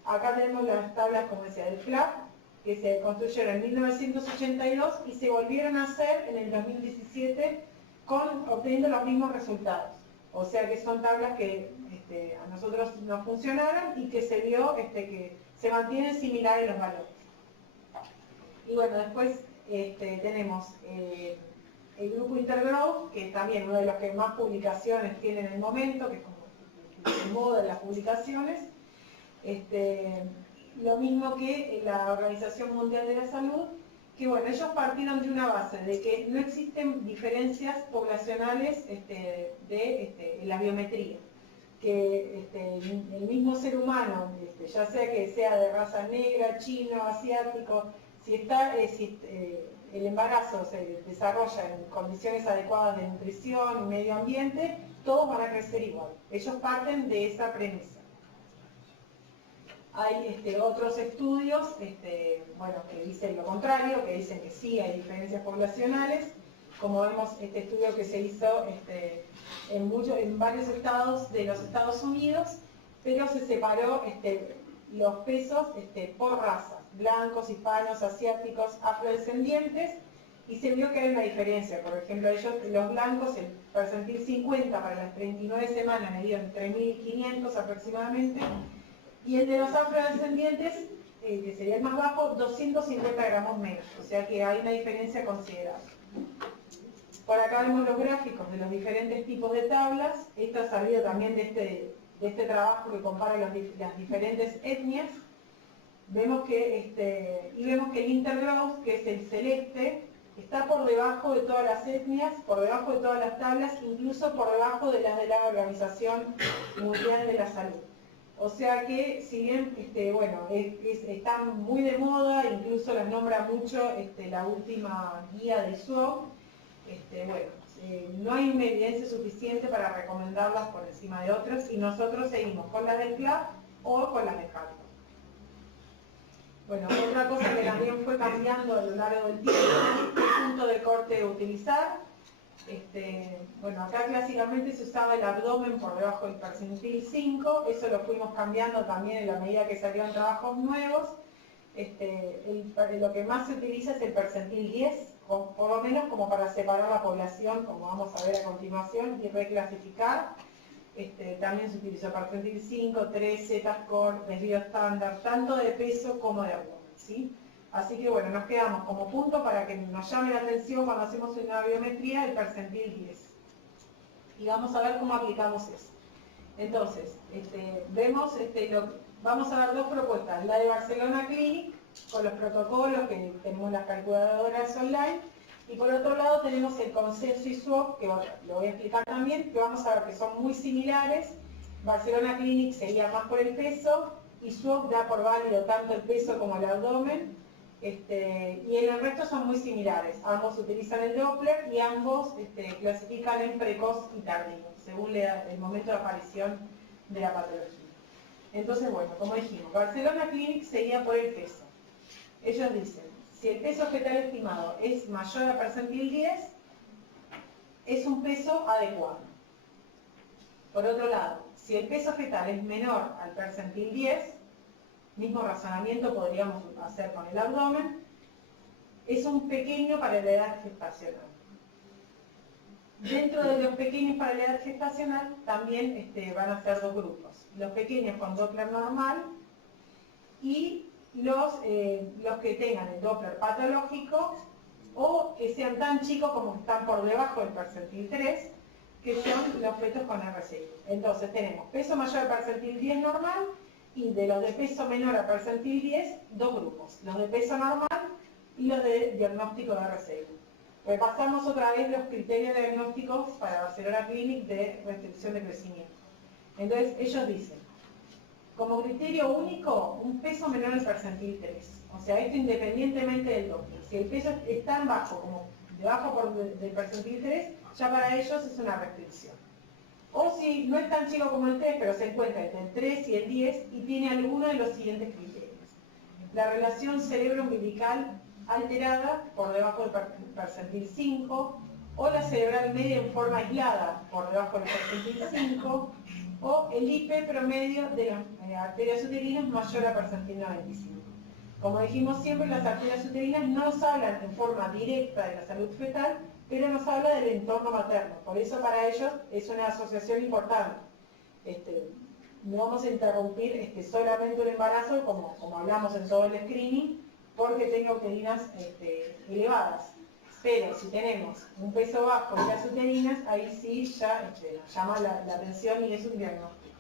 Acá tenemos las tablas, como decía, del CLAP, que se construyeron en 1982 y se volvieron a hacer en el 2017 obteniendo los mismos resultados. O sea que son tablas que a nosotros nos funcionaron y que se vio que se mantienen similares los valores. Y bueno, después tenemos el grupo Intergrowth, que es también uno de los que más publicaciones tiene en el momento, que es como el modo de las publicaciones. Lo mismo que la Organización Mundial de la Salud, que bueno, ellos partieron de una base de que no existen diferencias poblacionales en la biometría, que el mismo ser humano, ya sea que sea de raza negra, chino, asiático, si el embarazo se desarrolla en condiciones adecuadas de nutrición y medio ambiente, todos van a crecer igual. Ellos parten de esa premisa. Hay otros estudios bueno, que dicen lo contrario, que dicen que sí hay diferencias poblacionales, como vemos este estudio que se hizo en varios estados de los Estados Unidos, pero se separó los pesos por razas, blancos, hispanos, asiáticos, afrodescendientes, y se vio que hay una diferencia. Por ejemplo, los blancos, el percentil 50 para las 39 semanas me dio en 3.500 aproximadamente, y el de los afrodescendientes, que sería el más bajo, 250 gramos menos, o sea que hay una diferencia considerable. Por acá vemos los gráficos de los diferentes tipos de tablas. Esto ha salido también de este trabajo que compara las diferentes etnias. Vemos que el Intergrowth, que es el celeste, está por debajo de todas las etnias, por debajo de todas las tablas, incluso por debajo de las de la Organización Mundial de la Salud. O sea que, si bien bueno, están muy de moda, incluso las nombra mucho la última guía de SWOG, bueno, no hay una evidencia suficiente para recomendarlas por encima de otras, y nosotros seguimos con las del CLAP o con las de Harvard. Bueno, otra cosa que también fue cambiando a lo largo del tiempo es el punto de corte a utilizar. Bueno, acá clásicamente se usaba el abdomen por debajo del percentil 5, eso lo fuimos cambiando también en la medida que salieron trabajos nuevos. Lo que más se utiliza es el percentil 10, por lo menos como para separar la población, como vamos a ver a continuación, y reclasificar. También se utilizó percentil 5, 13, Z-score, desvío estándar, tanto de peso como de abdomen, ¿sí? Así que bueno, nos quedamos como punto para que nos llame la atención cuando hacemos una biometría el percentil 10. Y vamos a ver cómo aplicamos eso. Entonces, vamos a dar dos propuestas. La de Barcelona Clinic, con los protocolos que tenemos las calculadoras online, y por otro lado tenemos el consenso y SWOG, que lo voy a explicar también, que vamos a ver que son muy similares. Barcelona Clinic sería más por el peso, y SWOG da por válido tanto el peso como el abdomen. Y en el resto son muy similares. Ambos utilizan el Doppler y ambos clasifican en precoz y tardío, según el momento de aparición de la patología. Entonces, bueno, como dijimos, Barcelona Clinic seguía por el peso. Ellos dicen, si el peso fetal estimado es mayor a percentil 10, es un peso adecuado. Por otro lado, si el peso fetal es menor al percentil 10, mismo razonamiento podríamos hacer con el abdomen, es un pequeño para la edad gestacional. Dentro de los pequeños para la edad gestacional también van a ser dos grupos. Los pequeños con Doppler normal y los que tengan el Doppler patológico o que sean tan chicos como que están por debajo del percentil 3, que son los fetos con RCI. Entonces tenemos peso mayor al percentil 10 normal, y de los de peso menor a percentil 10, dos grupos, los de peso normal y los de diagnóstico de RCI. Repasamos otra vez los criterios diagnósticos para Barcelona Clinic de restricción de crecimiento. Entonces ellos dicen, como criterio único, un peso menor al percentil 3. O sea, esto independientemente del Doppler. Si el peso es tan bajo como debajo del percentil 3, ya para ellos es una restricción. O si no es tan chico como el 3, pero se encuentra entre el 3 y el 10 y tiene alguno de los siguientes criterios. La relación cerebro-umbilical alterada por debajo del percentil 5, o la cerebral media en forma aislada por debajo del percentil 5, o el IP promedio de las arterias uterinas mayor a percentil 95. Como dijimos siempre, las arterias uterinas no nos hablan en forma directa de la salud fetal, pero nos habla del entorno materno. Por eso para ellos es una asociación importante. No vamos a interrumpir solamente un embarazo, como hablamos en todo el screening, porque tenga uterinas elevadas. Pero si tenemos un peso bajo y las uterinas, ahí sí ya llama la atención y es un diagnóstico.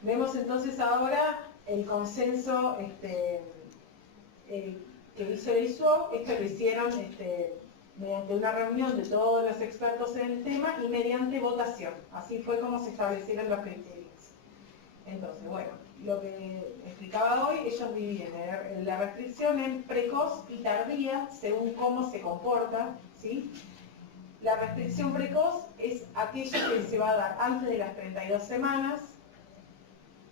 Vemos entonces ahora el consenso que hizo el ISUOP. Esto lo hicieron mediante una reunión de todos los expertos en el tema y mediante votación. Así fue como se establecieron los criterios. Entonces, bueno, lo que explicaba hoy, ellos dividen la restricción en precoz y tardía, según cómo se comporta, ¿sí? La restricción precoz es aquella que se va a dar antes de las 32 semanas.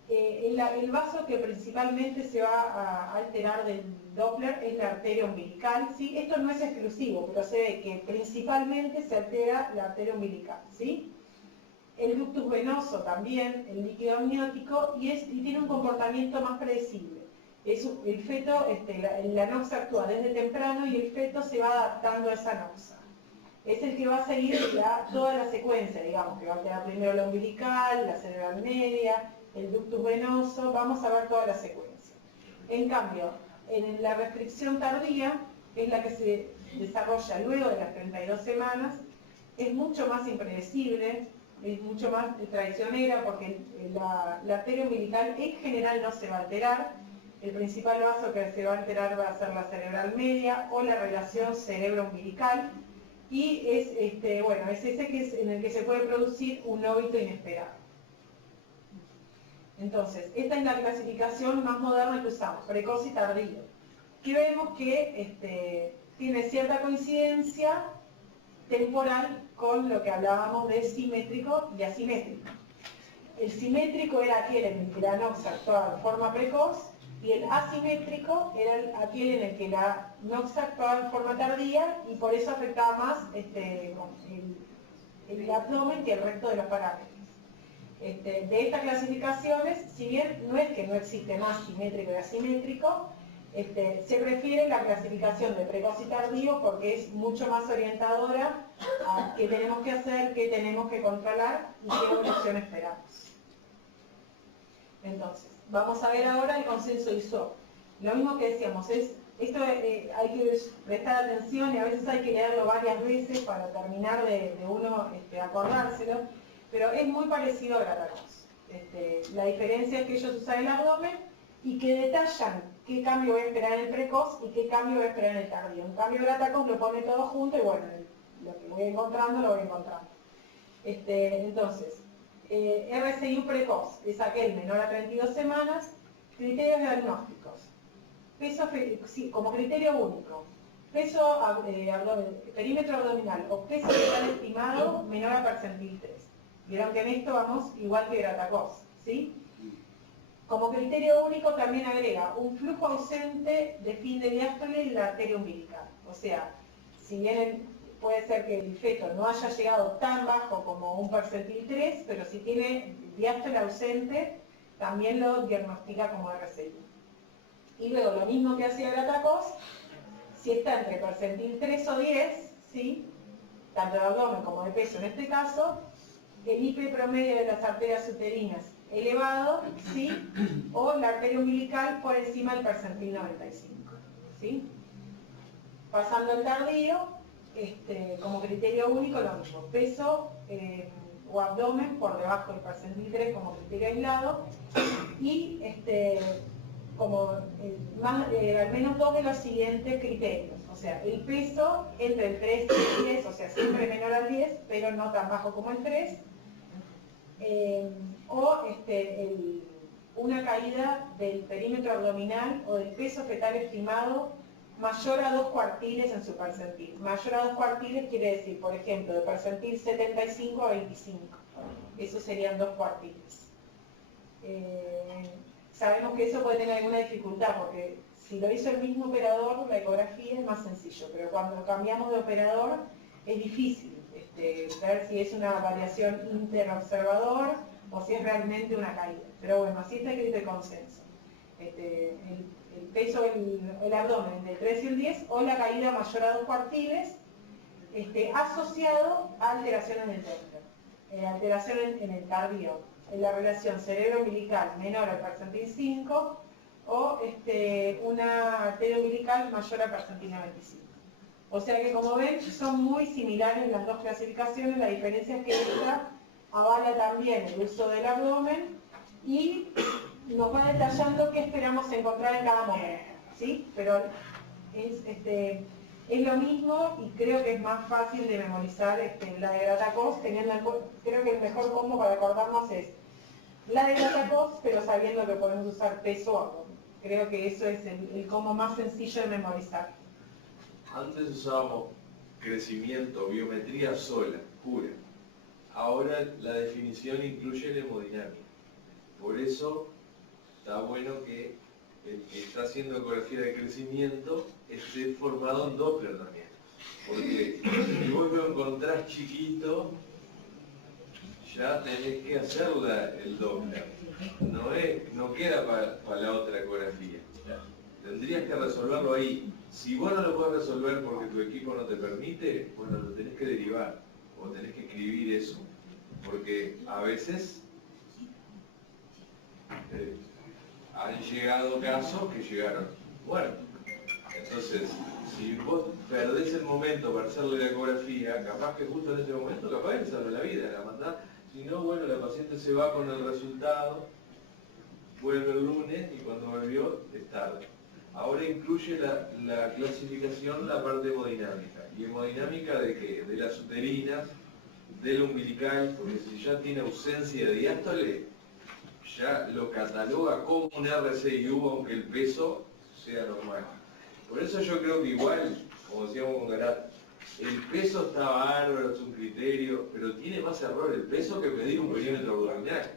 El vaso que principalmente se va a alterar del Doppler es la arteria umbilical, ¿sí? Esto no es exclusivo, pero se ve que principalmente se altera la arteria umbilical, ¿sí? El ductus venoso también, el líquido amniótico, y tiene un comportamiento más predecible. El feto, la noxa actúa desde temprano y el feto se va adaptando a esa noxa. Es el que va a seguir toda la secuencia, digamos, que va a alterar primero la umbilical, la cerebral media, el ductus venoso, vamos a ver toda la secuencia. En cambio, en la restricción tardía, que es la que se desarrolla luego de las 32 semanas, es mucho más impredecible, es mucho más traicionera, porque la arteria umbilical en general no se va a alterar. El principal vaso que se va a alterar va a ser la cerebral media o la relación cerebro-umbilical, y es ese que es en el que se puede producir un óbito inesperado. Entonces, esta es la clasificación más moderna que usamos, precoz y tardío. Aquí vemos que tiene cierta coincidencia temporal con lo que hablábamos de simétrico y asimétrico. El simétrico era aquel en el que la noxa actuaba de forma precoz, y el asimétrico era aquel en el que la noxa actuaba en forma tardía, y por eso afectaba más el abdomen que el resto de los parámetros. De estas clasificaciones, si bien no es que no existe más simétrico y asimétrico, se prefiere la clasificación de precoz y tardío porque es mucho más orientadora a qué tenemos que hacer, qué tenemos que controlar y qué evolución esperamos. Entonces, vamos a ver ahora el consenso ISUOP. Lo mismo que decíamos, esto hay que prestar atención y a veces hay que leerlo varias veces para terminar de uno acordárselo, pero es muy parecido a Gratacos. La diferencia es que ellos usan el abdomen y que detallan qué cambio voy a esperar en el precoz y qué cambio voy a esperar en el tardío. En cambio, Gratacos lo pone todo junto y bueno, lo que voy encontrando, lo voy encontrando. Entonces, RCIU precoz es aquel menor a 32 semanas, criterios diagnósticos. Peso, como criterio único, peso perímetro abdominal o peso fetal estimado menor a percentil 3. Vieron que en esto vamos igual que Gratacos, ¿sí? Como criterio único también agrega un flujo ausente de fin de diástole en la arteria umbilical. O sea, si bien puede ser que el feto no haya llegado tan bajo como un percentil 3, pero si tiene diástole ausente, también lo diagnostica como RCI. Y luego lo mismo que hacía Gratacos, si está entre percentil 3 o 10, ¿sí? Tanto de abdomen como de peso en este caso, el IP promedio de las arterias uterinas elevado, ¿sí? O la arteria umbilical por encima del percentil 95, ¿sí? Pasando al tardío, como criterio único lo mismo, peso o abdomen por debajo del percentil 3 como criterio aislado, y al menos dos de los siguientes criterios, o sea, el peso entre el 3 y el 10, o sea, siempre menor al 10, pero no tan bajo como el 3, una caída del perímetro abdominal o del peso fetal estimado mayor a 2 cuartiles en su percentil. Mayor a 2 cuartiles quiere decir, por ejemplo, de percentil 75 a 25. Esos serían 2 cuartiles. Sabemos que eso puede tener alguna dificultad, porque si lo hizo el mismo operador, la ecografía es más sencillo, pero cuando cambiamos de operador es difícil ver si es una variación interobservador o si es realmente una caída. Pero bueno, así está escrito el consenso. El peso, el abdomen entre el 3 y el 10, o la caída mayor a 2 cuartiles, asociado a alteración en el Doppler, alteración en el tardío, en la relación cerebro-umbilical menor al percentil 5, o una arteria umbilical mayor al percentil 95. O sea que, como ven, son muy similares las dos clasificaciones. La diferencia es que esta avala también el uso del abdomen y nos va detallando qué esperamos encontrar en cada momento, ¿sí? Pero es lo mismo y creo que es más fácil de memorizar la de Gratacos, creo que el mejor combo para acordarnos es la de Gratacos, pero sabiendo que podemos usar peso o abdomen. Creo que eso es el combo más sencillo de memorizar. Antes usábamos crecimiento, biometría sola, pura. Ahora la definición incluye la hemodinámica. Por eso está bueno que el que está haciendo ecografía de crecimiento esté formado en Doppler también. Porque si vos lo encontrás chiquito, ya tenés que hacer el Doppler. No queda para la otra ecografía. Tendrías que resolverlo ahí. Si vos no lo podés resolver porque tu equipo no te permite, bueno, lo tenés que derivar. O tenés que escribir eso. Porque a veces han llegado casos que llegaron muertos. Entonces, si vos perdés el momento para hacerle la ecografía, capaz que justo en ese momento, capaz que salve la vida, la mandás. Si no, bueno, la paciente se va con el resultado, vuelve el lunes y cuando volvió es tarde. Ahora incluye la clasificación la parte hemodinámica. ¿Y hemodinámica de qué? De las uterinas, del umbilical, porque si ya tiene ausencia de diástole, ya lo cataloga como un RCIU aunque el peso sea normal. Por eso yo creo que igual, como decíamos con Garat, el peso está bárbaro, es un criterio, pero tiene más error el peso que medir un perímetro abdominal.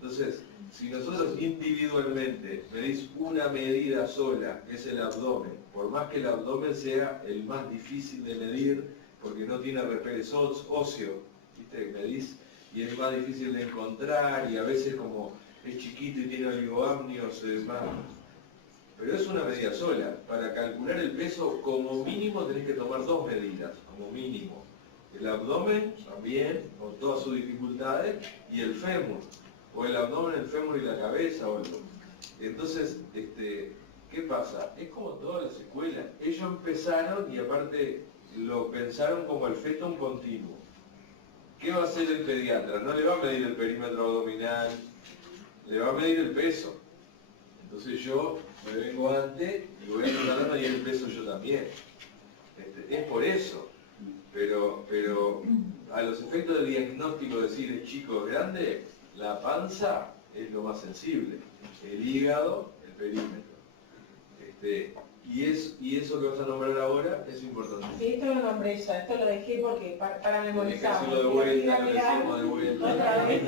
Entonces, si nosotros individualmente medís una medida sola, que es el abdomen, por más que el abdomen sea el más difícil de medir, porque no tiene repeles óseos, ¿viste? Medís y es más difícil de encontrar, y a veces como es chiquito y tiene oligoamnios, más. Pero es una medida sola. Para calcular el peso, como mínimo tenés que tomar dos medidas, como mínimo. El abdomen también, con todas sus dificultades, y el fémur. O el abdomen, el fémur y la cabeza. Entonces, ¿qué pasa? Es como todas las escuelas. Ellos empezaron y aparte lo pensaron como el feto continuo. ¿Qué va a hacer el pediatra? No le va a medir el perímetro abdominal, le va a medir el peso. Entonces yo me vengo antes y voy a tratar de medir el peso yo también. Es por eso. Pero a los efectos del diagnóstico, decir es chico o grande, la panza es lo más sensible. El hígado, el perímetro. Y eso que vas a nombrar ahora es importante. Sí, esto lo nombré ya, esto lo dejé porque para memorizar. Lo de vuelta, lo decimos de vuelta. Otra vez,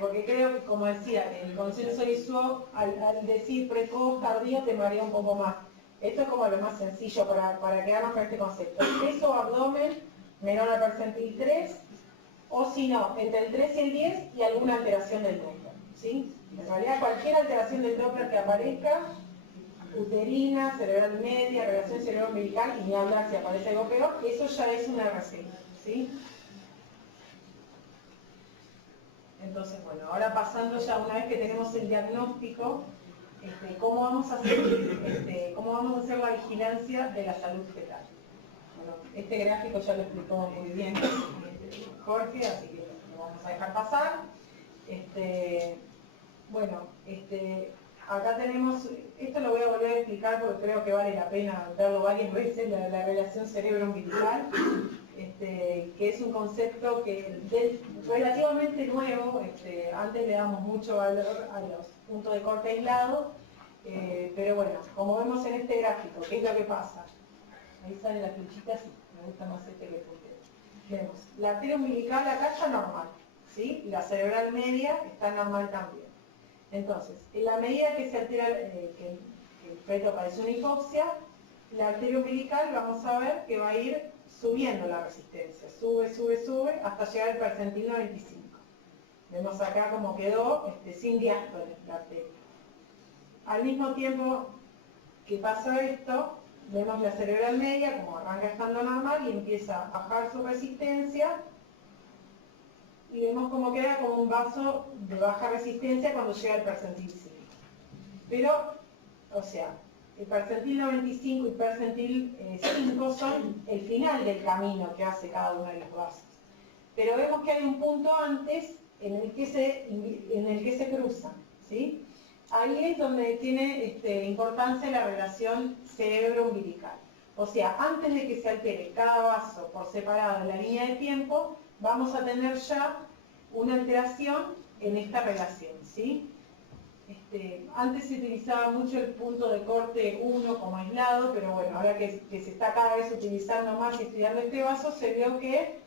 porque creo que, como decía, el consenso ISO, al decir precoz, tardío, te marea un poco más. Esto es como lo más sencillo para quedarnos con este concepto. Peso, abdomen, menor al percentil 3, o si no, entre el 3 y el 10 y alguna alteración del Doppler, ¿sí? En realidad, cualquier alteración del Doppler que aparezca, uterina, cerebral media, relación cerebro-umbilical, y ni hablar si aparece algo peor, eso ya es una RCI, ¿sí? Entonces, bueno, ahora pasando ya, una vez que tenemos el diagnóstico, ¿cómo vamos a hacer la vigilancia de la salud fetal? Bueno, este gráfico ya lo explicó muy bien Jorge, así que lo vamos a dejar pasar. Acá tenemos, esto lo voy a volver a explicar porque creo que vale la pena verlo varias veces, la relación cerebro-umbilical, que es un concepto que relativamente nuevo, antes le damos mucho valor a los puntos de corte aislado, pero bueno, como vemos en este gráfico, ¿qué es lo que pasa? Ahí sale la flechita, sí, me gusta más que el puntero. Vemos, la arteria umbilical acá está normal, ¿sí? Y la cerebral media está normal también. Entonces, en la medida que se altera, que el feto padece una hipoxia, la arteria umbilical vamos a ver que va a ir subiendo la resistencia, sube, hasta llegar al percentil 95. Vemos acá cómo quedó sin diástole la arteria. Al mismo tiempo que pasa esto, vemos la cerebral media como arranca estando normal y empieza a bajar su resistencia, y vemos cómo queda como un vaso de baja resistencia cuando llega al percentil 5. Pero O sea, el percentil 95 y percentil 5 son el final del camino que hace cada uno de los vasos. Pero vemos que hay un punto antes en el que se cruzan, ¿sí? Ahí es donde tiene importancia la relación cerebro-umbilical. O sea, antes de que se altere cada vaso por separado en la línea de tiempo, vamos a tener ya una alteración en esta relación, ¿sí? Antes se utilizaba mucho el punto de corte 1 como aislado, pero bueno, ahora que se está cada vez utilizando más y estudiando este vaso, se vio que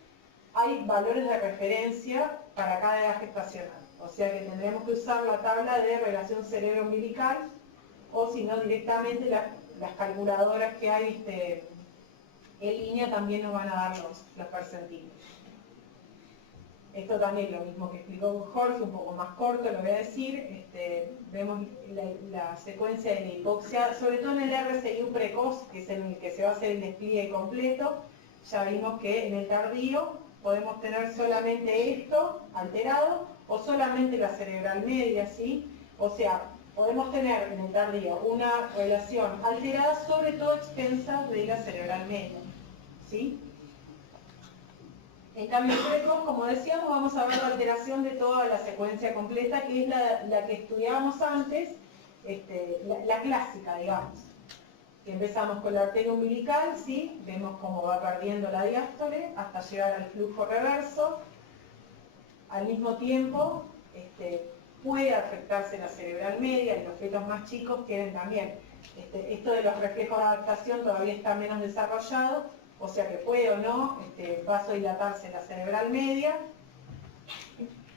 hay valores de referencia para cada edad gestacional. O sea que tendremos que usar la tabla de relación cerebro-umbilical, o si no directamente las calculadoras que hay en línea también nos van a dar los percentiles. Esto también lo mismo que explicó Jorge, un poco más corto lo voy a decir. Vemos la secuencia de la hipoxia, sobre todo en el RCIU precoz, que es en el que se va a hacer el despliegue completo. Ya vimos que en el tardío podemos tener solamente esto alterado o solamente la cerebral media, ¿sí? O sea, podemos tener en el tardío una relación alterada, sobre todo extensa de la cerebral media, ¿sí? En cambio, precoz, como decíamos, vamos a ver la alteración de toda la secuencia completa, que es la que estudiábamos antes, la clásica, digamos. Empezamos con la arteria umbilical, ¿sí? Vemos cómo va perdiendo la diástole hasta llegar al flujo reverso. Al mismo tiempo, puede afectarse la cerebral media, en los fetos más chicos tienen también. Esto de los reflejos de adaptación todavía está menos desarrollado, o sea que puede o no vasodilatarse la cerebral media.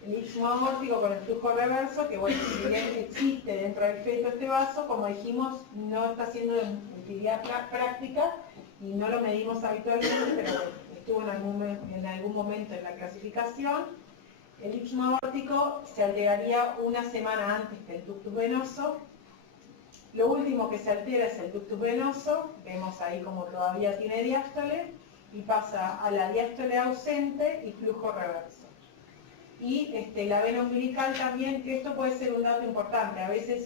El istmo aórtico con el flujo reverso, que bueno, si bien existe dentro del feto este vaso, como dijimos, no está siendo de utilidad práctica y no lo medimos habitualmente, pero bueno, estuvo en algún momento en la clasificación. El istmo aórtico se alteraría una semana antes que el ductus venoso. Lo último que se altera es el ductus venoso, vemos ahí como todavía tiene diástole, y pasa a la diástole ausente y flujo reverso. Y la vena umbilical también, que esto puede ser un dato importante. A veces,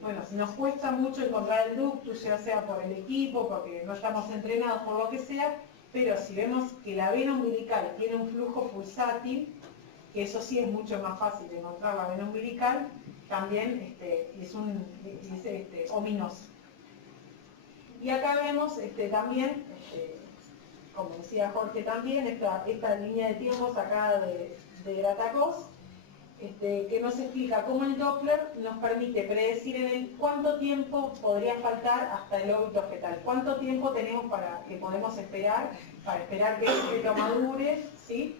bueno, si nos cuesta mucho encontrar el ductus, ya sea por el equipo, porque no estamos entrenados, por lo que sea, pero si vemos que la vena umbilical tiene un flujo pulsátil, que eso sí es mucho más fácil de encontrar la vena umbilical, también es ominoso. Y acá vemos también, como decía Jorge también, esta línea de tiempo sacada de Gratacós, que nos explica cómo el Doppler nos permite predecir en el cuánto tiempo podría faltar hasta el óbito fetal, cuánto tiempo tenemos que podemos esperar para esperar que el feto madure, ¿sí?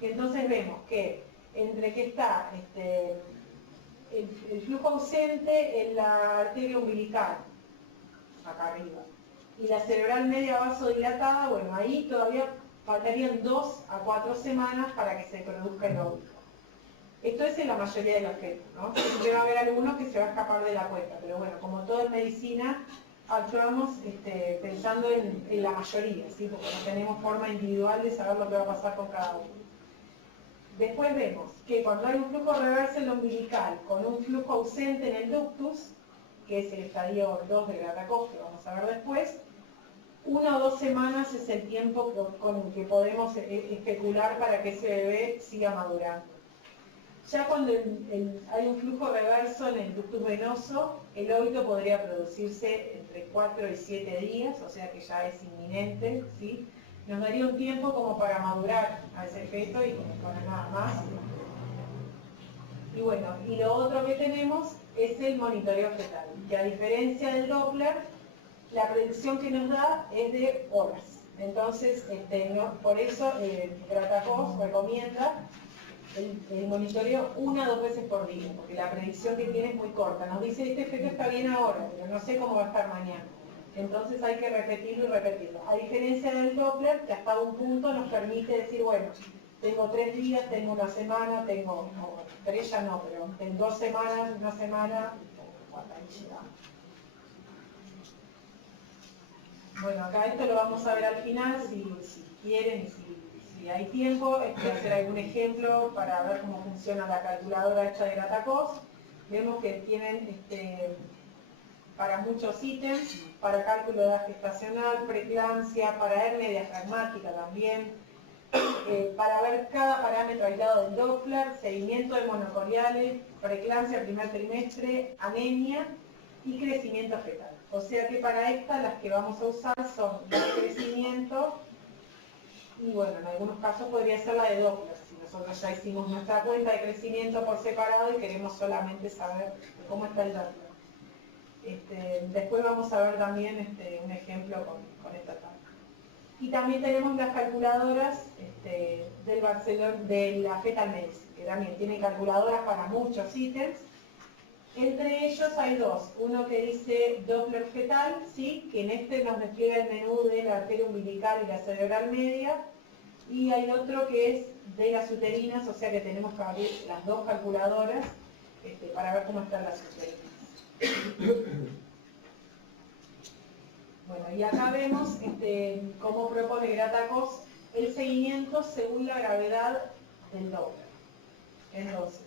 Entonces vemos que entre que está el flujo ausente en la arteria umbilical, acá arriba, y la cerebral media vasodilatada, bueno, ahí todavía faltarían 2 a 4 semanas para que se produzca el óvulo. Esto es en la mayoría de los fetos, ¿no? Siempre va a haber alguno que se va a escapar de la cuenta, pero bueno, como todo en medicina, actuamos pensando en la mayoría, ¿sí? Porque no tenemos forma individual de saber lo que va a pasar con cada uno. Después vemos que cuando hay un flujo reverso en el umbilical con un flujo ausente en el ductus, que es el estadio 2 de Gratacós, que vamos a ver después, 1 o 2 semanas es el tiempo con el que podemos especular para que ese bebé siga madurando. Ya cuando hay un flujo reverso en el ductus venoso, el óbito podría producirse entre 4 y 7 días, o sea que ya es inminente, ¿sí? Nos daría un tiempo como para madurar a ese feto y para nada más. Y bueno, y lo otro que tenemos es el monitoreo fetal, que a diferencia del Doppler, la predicción que nos da es de horas. Entonces, por eso Gratacós recomienda el monitoreo 1 a 2 veces por día, porque la predicción que tiene es muy corta. Nos dice, este feto está bien ahora, pero no sé cómo va a estar mañana. Entonces hay que repetirlo y repetirlo. A diferencia del Doppler, que hasta un punto nos permite decir, bueno, tengo 3 días, tengo una semana, tengo, no, 3 ya no, pero en 2 semanas, una semana, hasta ahí llegamos. Bueno, acá esto lo vamos a ver al final, si quieren y si hay tiempo, voy a hacer algún ejemplo para ver cómo funciona la calculadora hecha de Gratacós. Vemos que tienen para muchos ítems, para cálculo de edad gestacional, preeclampsia, para hernia diafragmática también, para ver cada parámetro aislado del Doppler, seguimiento de monocoriales, preeclampsia primer trimestre, anemia y crecimiento fetal. O sea que para estas las que vamos a usar son la de crecimiento y bueno, en algunos casos podría ser la de Doppler, si nosotros ya hicimos nuestra cuenta de crecimiento por separado y queremos solamente saber cómo está el Doppler. Después vamos a ver también un ejemplo con esta tabla. Y también tenemos las calculadoras del Barcelona, de la Fetal Medicine, que también tiene calculadoras para muchos ítems. Entre ellos hay dos, uno que dice Doppler fetal, ¿sí? Que en nos despliega el menú de la arteria umbilical y la cerebral media, y hay otro que es de las uterinas, o sea que tenemos que abrir las dos calculadoras para ver cómo están las uterinas. Bueno, y acá vemos cómo propone Gratacos el seguimiento según la gravedad del Doppler. Entonces,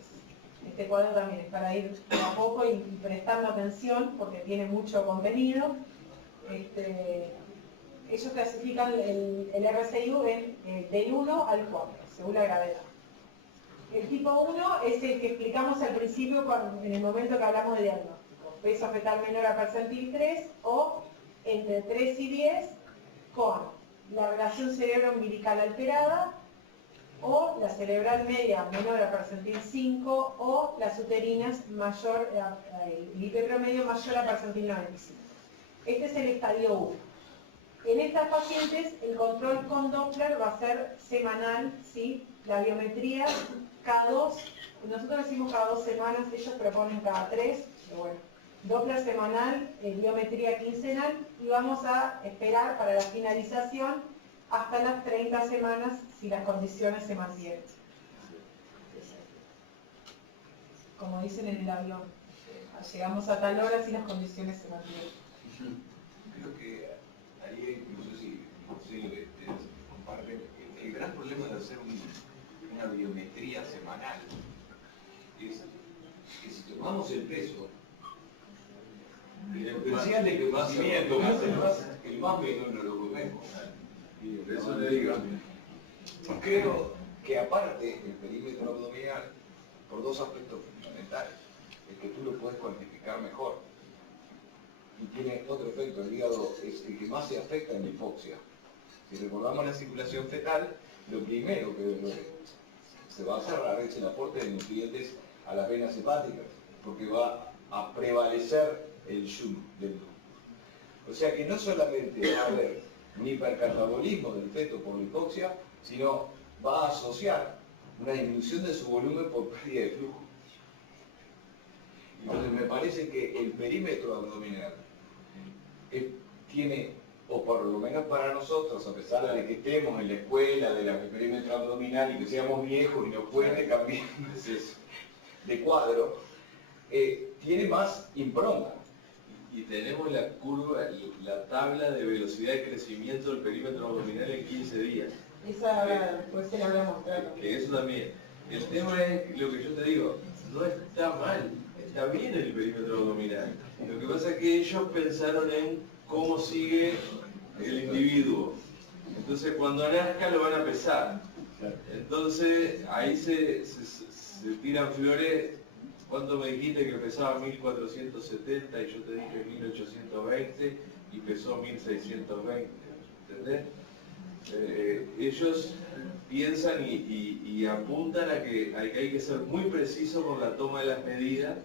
este cuadro también es para ir a poco y prestando atención porque tiene mucho contenido. Ellos clasifican el RCIU del 1 al 4, según la gravedad. El tipo 1 es el que explicamos al principio en el momento que hablamos de diagnóstico. Peso fetal menor a percentil 3 o entre 3 y 10 con la relación cerebro-umbilical alterada o la cerebral media menor a percentil 5 o las uterinas mayor, el IP promedio mayor a percentil 95. Este es el estadio 1. En estas pacientes el control con Doppler va a ser semanal, ¿sí? La biometría cada 2, nosotros decimos cada 2 semanas, ellos proponen cada 3, pero bueno. Doppler semanal, biometría quincenal y vamos a esperar para la finalización hasta las 30 semanas si las condiciones se mantienen. Como dicen en el avión, llegamos a tal hora si las condiciones se mantienen. Creo que ahí, no sé si comparten, el gran problema de hacer una biometría semanal es que si tomamos el peso, en especial de crecimiento, el más menor no lo comemos. Y por eso le digo, creo que aparte el perímetro abdominal, por dos aspectos fundamentales, es que tú lo puedes cuantificar mejor. Y tiene otro efecto, el hígado es el que más se afecta en la hipoxia. Si recordamos la circulación fetal, lo primero que se va a cerrar es el aporte de nutrientes a las venas hepáticas, porque va a prevalecer el shunt del lúpulo. O sea que no solamente va a haber un hipercatabolismo del feto por la hipoxia, sino va a asociar una disminución de su volumen por pérdida de flujo. Entonces me parece que el perímetro abdominal tiene, o por lo menos para nosotros, a pesar de que estemos en la escuela del perímetro abdominal y que seamos viejos y nos cueste cambiar de cuadro, tiene más impronta. Y tenemos la curva, la tabla de velocidad de crecimiento del perímetro abdominal en 15 días. Esa pues se la voy a mostrar. Que eso también. El tema es lo que yo te digo, no está mal, está bien el perímetro abdominal. Lo que pasa es que ellos pensaron en cómo sigue el individuo. Entonces cuando nazca lo van a pesar. Entonces ahí se tiran flores. ¿Cuánto me dijiste que pesaba 1470 y yo te dije 1820 y pesó 1620? ¿Entendés? Ellos piensan y apuntan a que hay que ser muy preciso con la toma de las medidas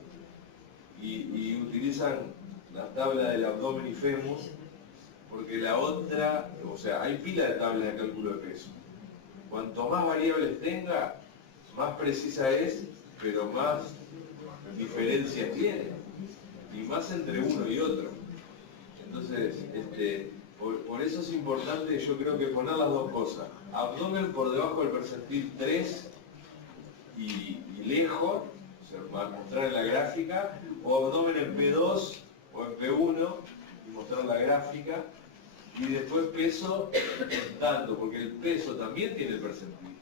y utilizan la tabla del abdomen y fémur, porque la otra, o sea, hay pila de tablas de cálculo de peso. Cuanto más variables tenga, más precisa es, pero más diferencias tiene, y más entre uno y otro. Entonces, por eso es importante, yo creo que poner las dos cosas. Abdomen por debajo del percentil 3 y lejos, o sea, para mostrar en la gráfica, o abdomen en P2 o en P1 y mostrar la gráfica, y después peso tanto, porque el peso también tiene el percentil.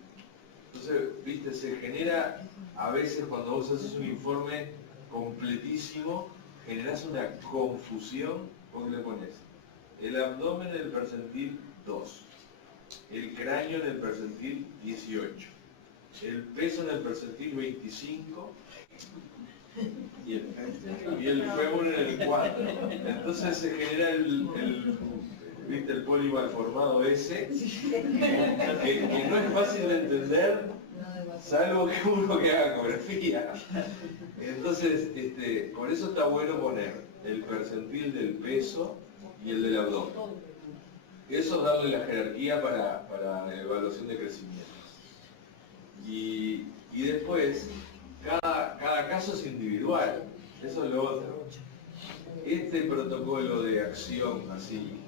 Entonces, viste, se genera a veces cuando vos haces un informe completísimo, generás una confusión porque le pones el abdomen en el percentil 2, el cráneo en el percentil 18, el peso en el percentil 25 y el fémur en el 4. Entonces se genera ¿viste el polimalformado ese? Que no es fácil de entender, salvo que uno que haga ecografía. Entonces, por eso está bueno poner el percentil del peso y el del abdomen. Eso es darle la jerarquía para la evaluación de crecimiento. Y después, cada caso es individual, eso es lo otro. Este protocolo de acción, así,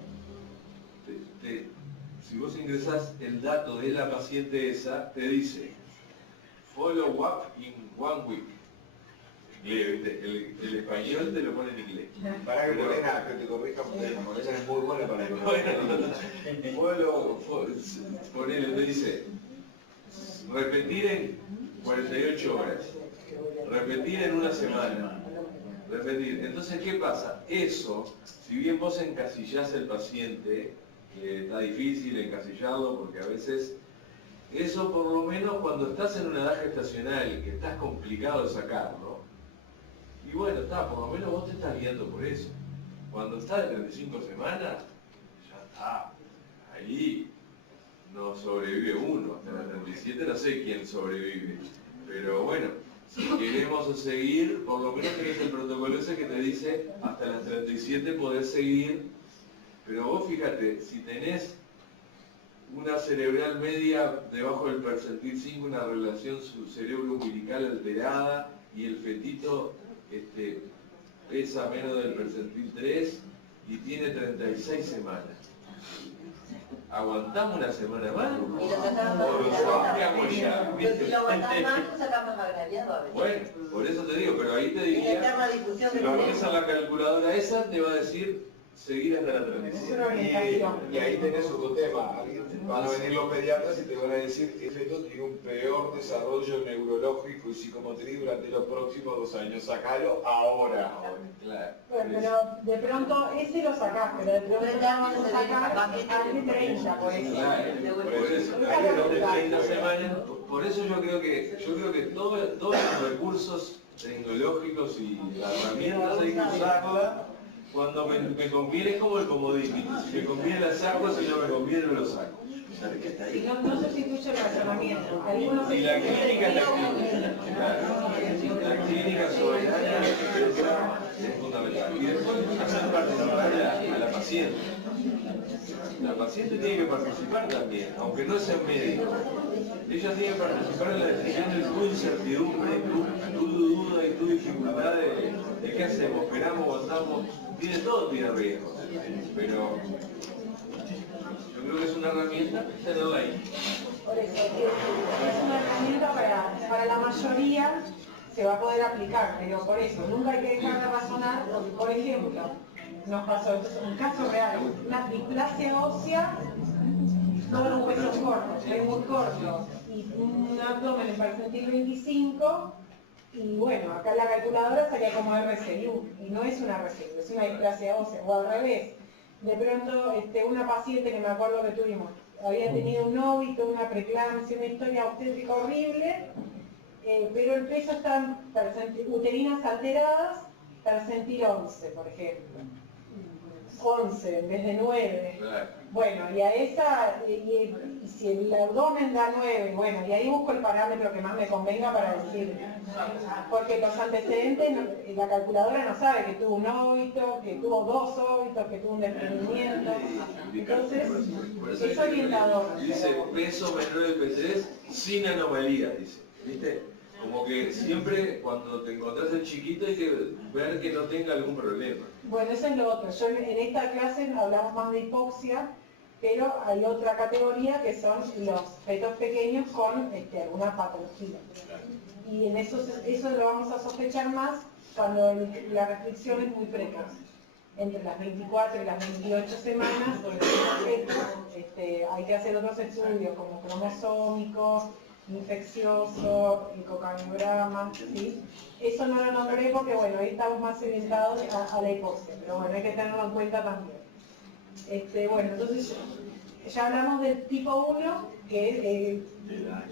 si vos ingresás el dato de la paciente esa, te dice follow up in 1 week. El español te lo pone en inglés. Para que Morena, que te corrija, Morena es muy buena para eso. Ponele, te dice repetir en 48 horas, repetir en una semana, repetir. Entonces, ¿qué pasa? Eso, si bien vos encasillás el paciente, que está difícil encasillarlo porque a veces, eso por lo menos cuando estás en una edad gestacional y que estás complicado de sacarlo, y bueno, por lo menos vos te estás guiando por eso. Cuando está de 35 semanas, ya está, ahí no sobrevive uno, hasta las 37 no sé quién sobrevive, pero bueno, si queremos seguir, por lo menos tenés el protocolo ese que te dice hasta las 37 podés seguir, pero vos fíjate, si tenés una cerebral media debajo del percentil 5, una relación cerebro-umbilical alterada y el fetito pesa menos del percentil 3 y tiene 36 semanas. ¿Aguantamos una semana más? Y lo sacamos ¿O lo sacamos ya? Pues si lo aguantás más, lo sacamos agraviado a veces. Bueno, por eso te digo, pero ahí te Y la diría, eterna discusión si que lo tenemos. pones a la calculadora esa, te va a decir seguir hasta la Es transición. una orientación. Y ahí tenés otro tema. Van a venir los pediatras y te van a decir que el feto tiene un peor desarrollo neurológico y psicomotriz durante los próximos 2 años. Sacalo ahora. Claro. Bueno, pero de pronto ese lo sacás, pero de pronto Pero vamos ya a se sacar viene al de 30, por eso. Claro, por eso, de 30 semanas, por eso yo creo que todos los recursos tecnológicos y las herramientas hay que usarlas cuando me conviene, es como el comodín. Si me conviene la saco, si no me conviene no lo saco. Si no sustituye el razonamiento. Algunos Y la clínica es la clínica. Claro. La clínica solidaria es fundamental. Y después hacer participar a la paciente. La paciente tiene que participar también, aunque no sea médico. Ella tiene que participar en la decisión de tu incertidumbre, tu duda y tu dificultad de qué hacemos, esperamos, aguantamos. Todo tiene riesgos, pero yo creo que es una herramienta tenerla ahí. Por eso, es una herramienta para la mayoría, se va a poder aplicar, pero por eso, nunca hay que dejar de razonar, porque, por ejemplo, nos pasó, esto es un caso real, una displasia ósea, todo un hueso corto, muy corto, y un abdomen en percentil 25, y bueno, acá la calculadora salía como RCU, y no es una RCU, es una displasia ósea, o al revés. De pronto, una paciente que me acuerdo que tuvimos, había tenido un óbito, una preeclampsia, una historia obstétrica horrible, pero el peso está en uterinas alteradas, percentil 11, por ejemplo. 11 en vez de 9. Bueno, y a esa, y si el abdomen da 9, bueno, y ahí busco el parámetro que más me convenga para decir, porque los antecedentes, la calculadora no sabe que tuvo un óbito, que tuvo 2 óbitos, que tuvo un desprendimiento, entonces es orientador. Dice peso menor del P3 sin anomalías, dice, ¿viste? Como que siempre cuando te encontrás el chiquito hay que ver que no tenga algún problema. Bueno, eso es lo otro. Yo en esta clase hablamos más de hipoxia, pero hay otra categoría que son los fetos pequeños con alguna patología. Y en eso lo vamos a sospechar más cuando la restricción es muy precoz. Entre las 24 y las 28 semanas, sobre todo fetos, hay que hacer otros estudios como cromosómicos, infeccioso, ecocardiograma, ¿sí? Eso no lo nombré porque, bueno, ahí estamos más orientados a la hipoxia, pero bueno, hay que tenerlo en cuenta también. Bueno, entonces ya hablamos del tipo 1, que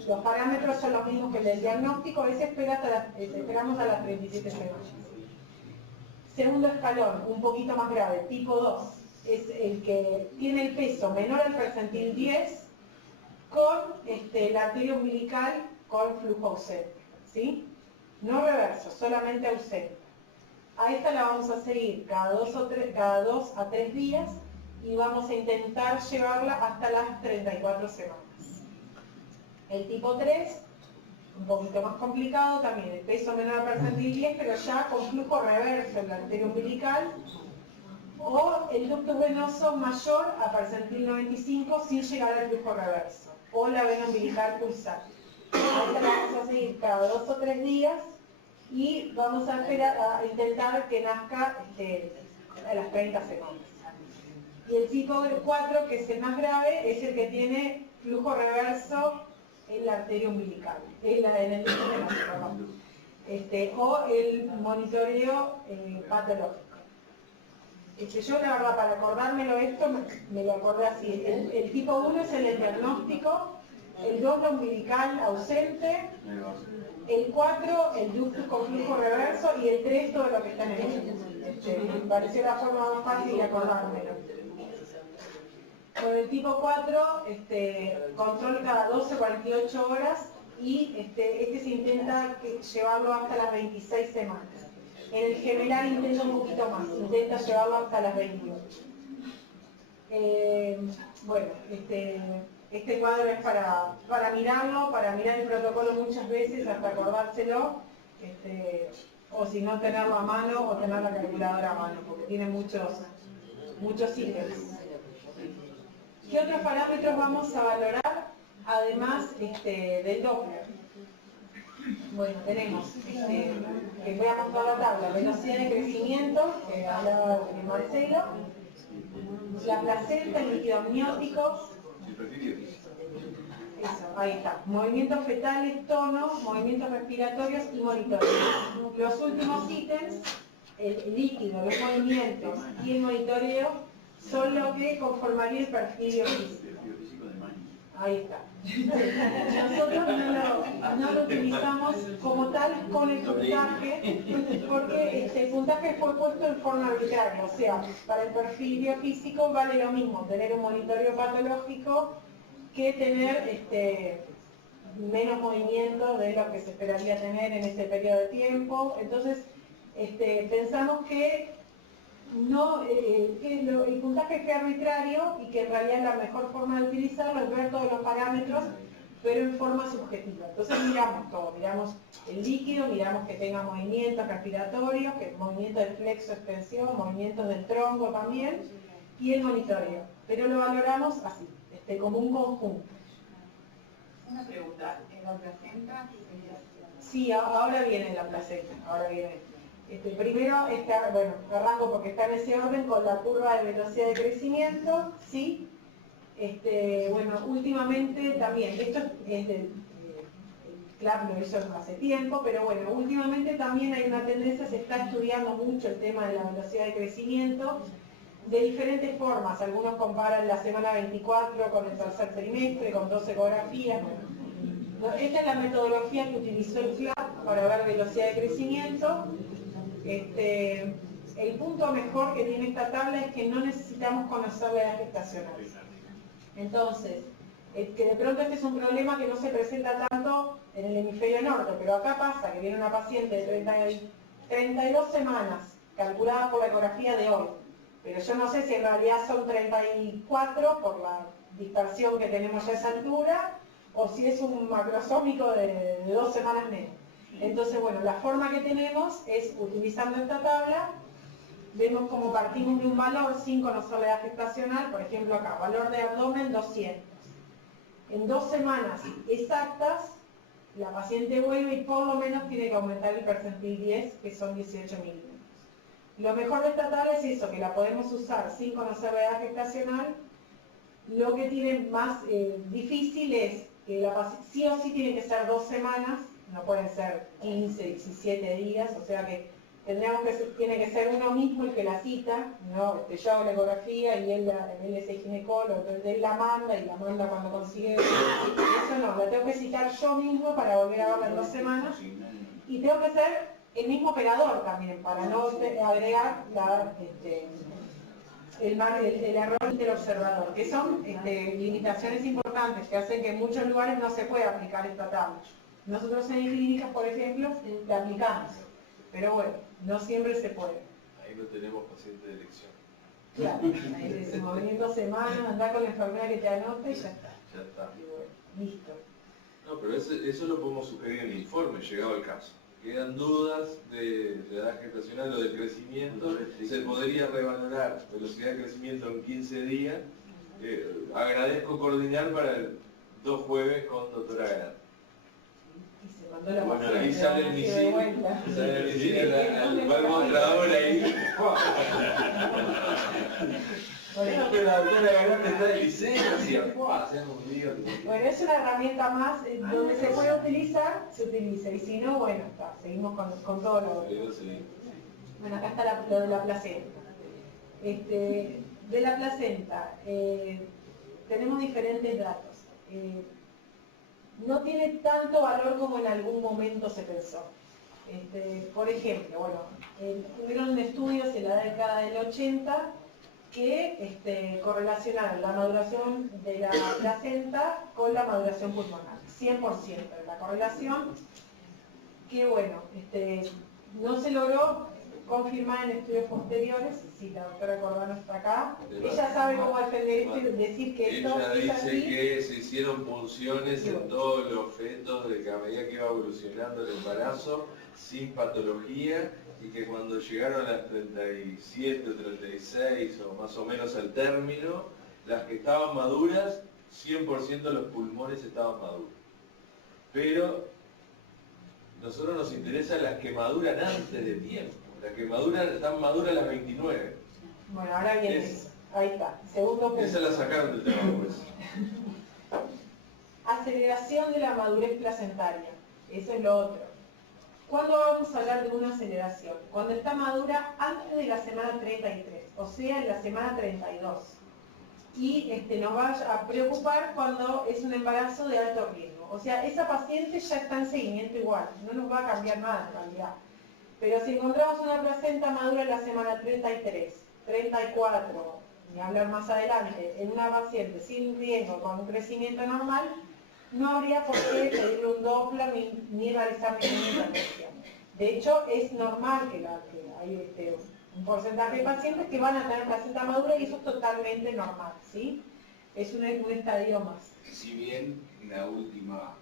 los parámetros son los mismos que el del diagnóstico, ese esperamos a las 37 semanas. Segundo escalón, un poquito más grave, tipo 2, es el que tiene el peso menor al percentil 10 con la arteria umbilical con flujo ausente, ¿sí? No reverso, solamente ausente. A esta la vamos a seguir cada 2 a 3 días y vamos a intentar llevarla hasta las 34 semanas. El tipo 3, un poquito más complicado también, el peso menor al percentil 10, pero ya con flujo reverso en la arteria umbilical, o el ductus venoso mayor a percentil 95 sin llegar al flujo reverso, o la vena umbilical pulsante. Esta la vamos a seguir cada 2 o 3 días y vamos a intentar que nazca a las 30 semanas. Y el tipo 4, que es el más grave, es el que tiene flujo reverso en la arteria umbilical, en el ductus venoso, perdón. O el monitoreo patológico. Yo la verdad, para acordármelo esto, me lo acordé así. El tipo 1 es el diagnóstico, el 2 la umbilical ausente, el 4 el ductus con flujo reverso y el 3 todo lo que está en el medio. Me pareció la forma más fácil de acordármelo. Con el tipo 4, control cada 12 o 48 horas y se intenta llevarlo hasta las 26 semanas. En el gemelar intenta un poquito más, intenta llevarlo hasta las 28. Bueno, este cuadro es para mirarlo, para mirar el protocolo muchas veces, hasta acordárselo, o si no tenerlo a mano o tener la calculadora a mano, porque tiene muchos ítems. ¿Qué otros parámetros vamos a valorar, además del Doppler? Bueno, tenemos, que voy a mostrar la tabla, velocidad de crecimiento, que hablaba Marcelo, la placenta, el líquido amniótico, eso, ahí está, movimientos fetales, tono, movimientos respiratorios y monitoreo. Los últimos ítems, el líquido, los movimientos y el monitoreo, son lo que conformaría el perfil biofísico. Ahí está. Nosotros no lo utilizamos como tal con el puntaje, porque el puntaje fue puesto en forma arbitraria, o sea, para el perfil biofísico vale lo mismo tener un monitoreo patológico que tener menos movimiento de lo que se esperaría tener en ese periodo de tiempo. Entonces, pensamos que el puntaje fue arbitrario y que en realidad la mejor forma de utilizarlo es ver todos los parámetros, pero en forma subjetiva. Entonces miramos todo, miramos el líquido, miramos que tenga movimientos respiratorios, movimientos de flexo-extensión, movimientos del tronco también, y el monitoreo. Pero lo valoramos así, como un conjunto. Una pregunta, ¿en la placenta? Sí, ahora viene la placenta, ahora viene. Primero, bueno, arranco porque está en ese orden con la curva de velocidad de crecimiento, ¿sí? Bueno, últimamente también, esto es del CLAP, lo hizo hace tiempo, pero bueno, últimamente también hay una tendencia, se está estudiando mucho el tema de la velocidad de crecimiento de diferentes formas. Algunos comparan la semana 24 con el tercer trimestre, con 2 ecografías. Esta es la metodología que utilizó el CLAP para ver velocidad de crecimiento. El punto mejor que tiene esta tabla es que no necesitamos conocer la edad gestacional. Entonces, que de pronto este es un problema que no se presenta tanto en el hemisferio norte, pero acá pasa que viene una paciente de 32 semanas, calculada por la ecografía de hoy, pero yo no sé si en realidad son 34 por la dispersión que tenemos ya a esa altura, o si es un macrosómico de 2 semanas menos. Entonces, bueno, la forma que tenemos es, utilizando esta tabla, vemos cómo partimos de un valor sin conocer la edad gestacional, por ejemplo acá, valor de abdomen 200. En 2 semanas exactas, la paciente vuelve y por lo menos tiene que aumentar el percentil 10, que son 18 milímetros. Lo mejor de esta tabla es eso, que la podemos usar sin conocer la edad gestacional. Lo que tiene más difícil es que sí o sí tiene que ser 2 semanas, no pueden ser 15, 17 días, o sea que tiene que ser uno mismo el que la cita, ¿no? Yo hago la ecografía y él es el ginecólogo, entonces él la manda y la manda cuando consigue. Eso no, la tengo que citar yo mismo para volver a verla en 2 semanas. Y tengo que ser el mismo operador también, para no agregar el error del observador, que son limitaciones importantes que hacen que en muchos lugares no se pueda aplicar esta tabla. Nosotros en clínicas, por ejemplo, la aplicamos, pero bueno, no siempre se puede. Ahí no tenemos paciente de elección. Claro, ahí le decimos, ven en 2 semanas, andá con la enfermera que te anote y ya está. Ya está. Y bueno, listo. No, pero eso lo podemos sugerir en el informe, llegado el caso. Quedan dudas de la edad gestacional o del crecimiento, se podría revalorar velocidad de crecimiento en 15 días. Agradezco coordinar para el 2 jueves con doctora Gran. Y se mandó la Bueno, paciente, ahí sale el así de misil, vuelta. sale el misil, el mostrador ahí. Bueno, Pero la doctora Gran está de liceo, decía, hacemos un lío. bueno, es una herramienta más donde se puede utilizar, se utiliza, y si no, bueno, está, seguimos con todo lo otro. Bueno, acá está lo de la placenta. De la placenta, tenemos diferentes datos. No tiene tanto valor como en algún momento se pensó. Por ejemplo, bueno, hubieron estudios en la década del 80 que correlacionaron la maduración de la placenta con la maduración pulmonar. 100% de la correlación, que bueno, no se logró confirmar en estudios posteriores. Si la doctora Cordano está acá, ella sabe cómo defender esto y decir que esto Ella es dice así. que se hicieron punciones en todos los fetos de que a medida que iba evolucionando el embarazo, sin patología, y que cuando llegaron a las 37 o 36 o más o menos al término, las que estaban maduras, 100% de los pulmones estaban maduros. Pero nosotros nos interesan las que maduran antes de tiempo, las que están maduras a las 29. Bueno, ahora viene eso. Ahí está. Segundo punto. Esa la sacaron del trabajo. Aceleración de la madurez placentaria. Eso es lo otro. ¿Cuándo vamos a hablar de una aceleración? Cuando está madura antes de la semana 33, o sea, en la semana 32. Y nos va a preocupar cuando es un embarazo de alto riesgo. O sea, esa paciente ya está en seguimiento igual, no nos va a cambiar nada en realidad. Pero si encontramos una placenta madura en la semana 33, 34, ni hablar más adelante, en una paciente sin riesgo, con un crecimiento normal, no habría por qué pedirle un Doppler ni realizar ninguna intervención. De hecho, es normal que hay un porcentaje de pacientes que van a tener placenta madura y eso es totalmente normal, ¿sí? Es un estadio más. Si bien la última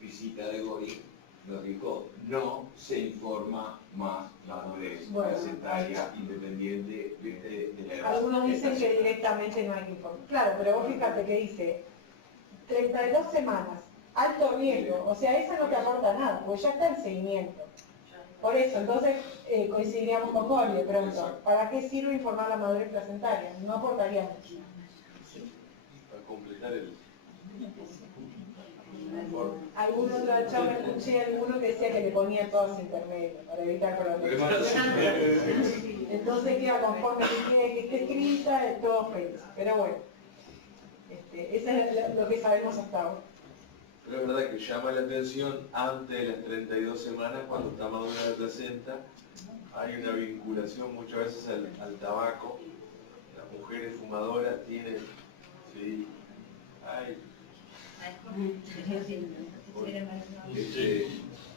visita de Gori nos dijo, no se informa más la madurez placentaria independiente de la edad. Algunos dicen que directamente no hay que informar. Claro, pero vos fíjate que dice 32 semanas, alto riesgo, o sea, esa no te aporta nada, porque ya está en seguimiento. Por eso, entonces coincidiríamos con Gori de pronto. ¿Para qué sirve informar la madurez placentaria? No aportaría mucho. Para completar el... Algún otro charla escuché alguno que decía que le ponía todas intermedias para evitar problemas. Entonces queda conforme que esté escrita, todo feliz. Pero bueno, eso es lo que sabemos hasta ahora. Pero es verdad que llama la atención antes de las 32 semanas, cuando está madura la placenta, hay una vinculación muchas veces al tabaco. Las mujeres fumadoras tienen... Sí,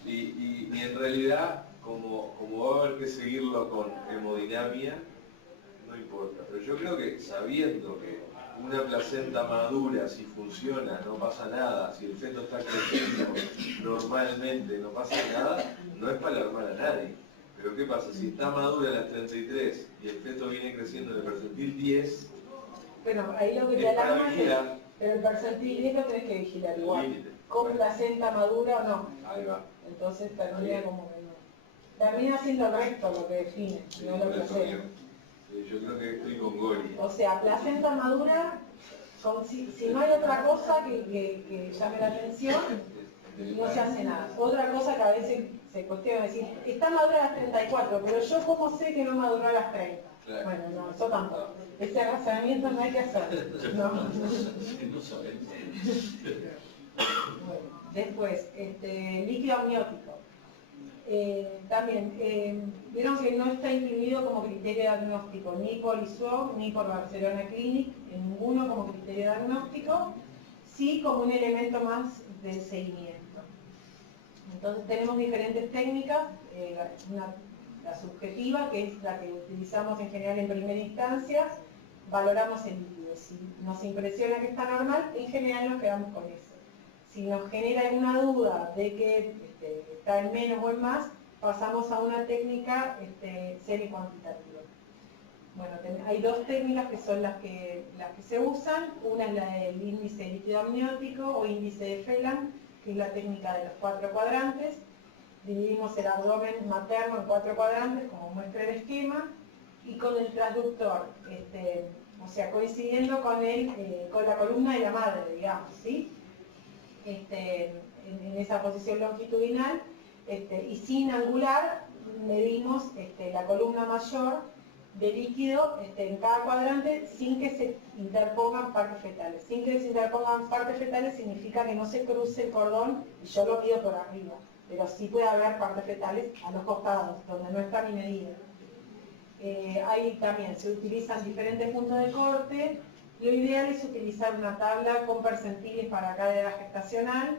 y en realidad, como va a haber que seguirlo con hemodinamia, no importa. Pero yo creo que sabiendo que una placenta madura, si funciona, no pasa nada, si el feto está creciendo normalmente, no pasa nada, no es para alarmar a nadie. Pero ¿qué pasa? Si está madura a las 33 y el feto viene creciendo en el percentil 10, bueno, ahí lo que te es para alarma es vigilar. pero el percentil 10 lo tenés que vigilar igual. Límite. Con placenta madura o no. Ahí va. Entonces termina como que no. Termina siendo el resto lo que define, no lo Por que eso sea. digo. Yo creo que estoy con Gori. O sea, placenta madura si no hay otra cosa que llame la atención, no se hace nada. Otra cosa que a veces se cuestiona es decir, está madura a las 34, pero yo cómo sé que no maduró a las 30. Claro. Bueno, no, eso tampoco. Ese razonamiento no hay que hacer. No. No sabemos. Bueno, después, líquido amniótico. También, vieron que no está incluido como criterio diagnóstico ni por ISUOC ni por Barcelona Clinic, en ninguno como criterio diagnóstico, sí como un elemento más de seguimiento. Entonces tenemos diferentes técnicas, la subjetiva, que es la que utilizamos en general en primera instancia, valoramos el líquido. Si nos impresiona que está normal, en general nos quedamos con eso. Si nos genera alguna duda de que está en menos o en más, pasamos a una técnica semi-cuantitativa. Bueno, hay dos técnicas que son las que se usan. Una es la del índice líquido amniótico o índice de Phelan, que es la técnica de los 4 cuadrantes. Dividimos el abdomen materno en 4 cuadrantes, como muestra el esquema, y con el transductor, o sea, coincidiendo con la columna de la madre, digamos, ¿sí? En esa posición longitudinal, y sin angular, medimos la columna mayor de líquido en cada cuadrante sin que se interpongan partes fetales. Sin que se interpongan partes fetales significa que no se cruce el cordón y yo lo mido por arriba, pero sí puede haber partes fetales a los costados, donde no está mi medida. Ahí también se utilizan diferentes puntos de corte. Lo ideal es utilizar una tabla con percentiles para cada edad gestacional.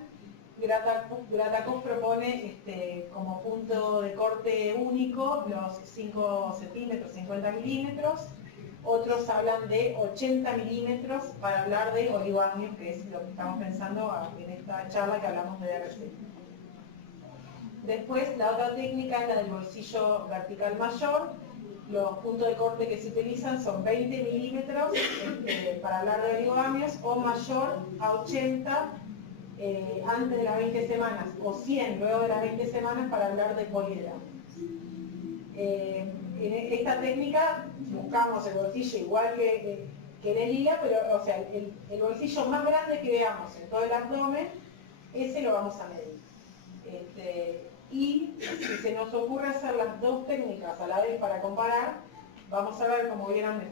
Gratacos propone como punto de corte único los 5 centímetros, 50 milímetros. Otros hablan de 80 milímetros para hablar de oligoamnios, que es lo que estamos pensando en esta charla que hablamos de DRC. Después, la otra técnica es la del bolsillo vertical mayor. Los puntos de corte que se utilizan son 20 milímetros para hablar de oligoamnios o mayor a 80 antes de las 20 semanas o 100 luego de las 20 semanas para hablar de poliedramos. En esta técnica buscamos el bolsillo igual que en el hila, pero o sea, el bolsillo más grande que veamos en todo el abdomen, ese lo vamos a medir. Y si se nos ocurre hacer las dos técnicas a la vez para comparar, vamos a ver, como vieron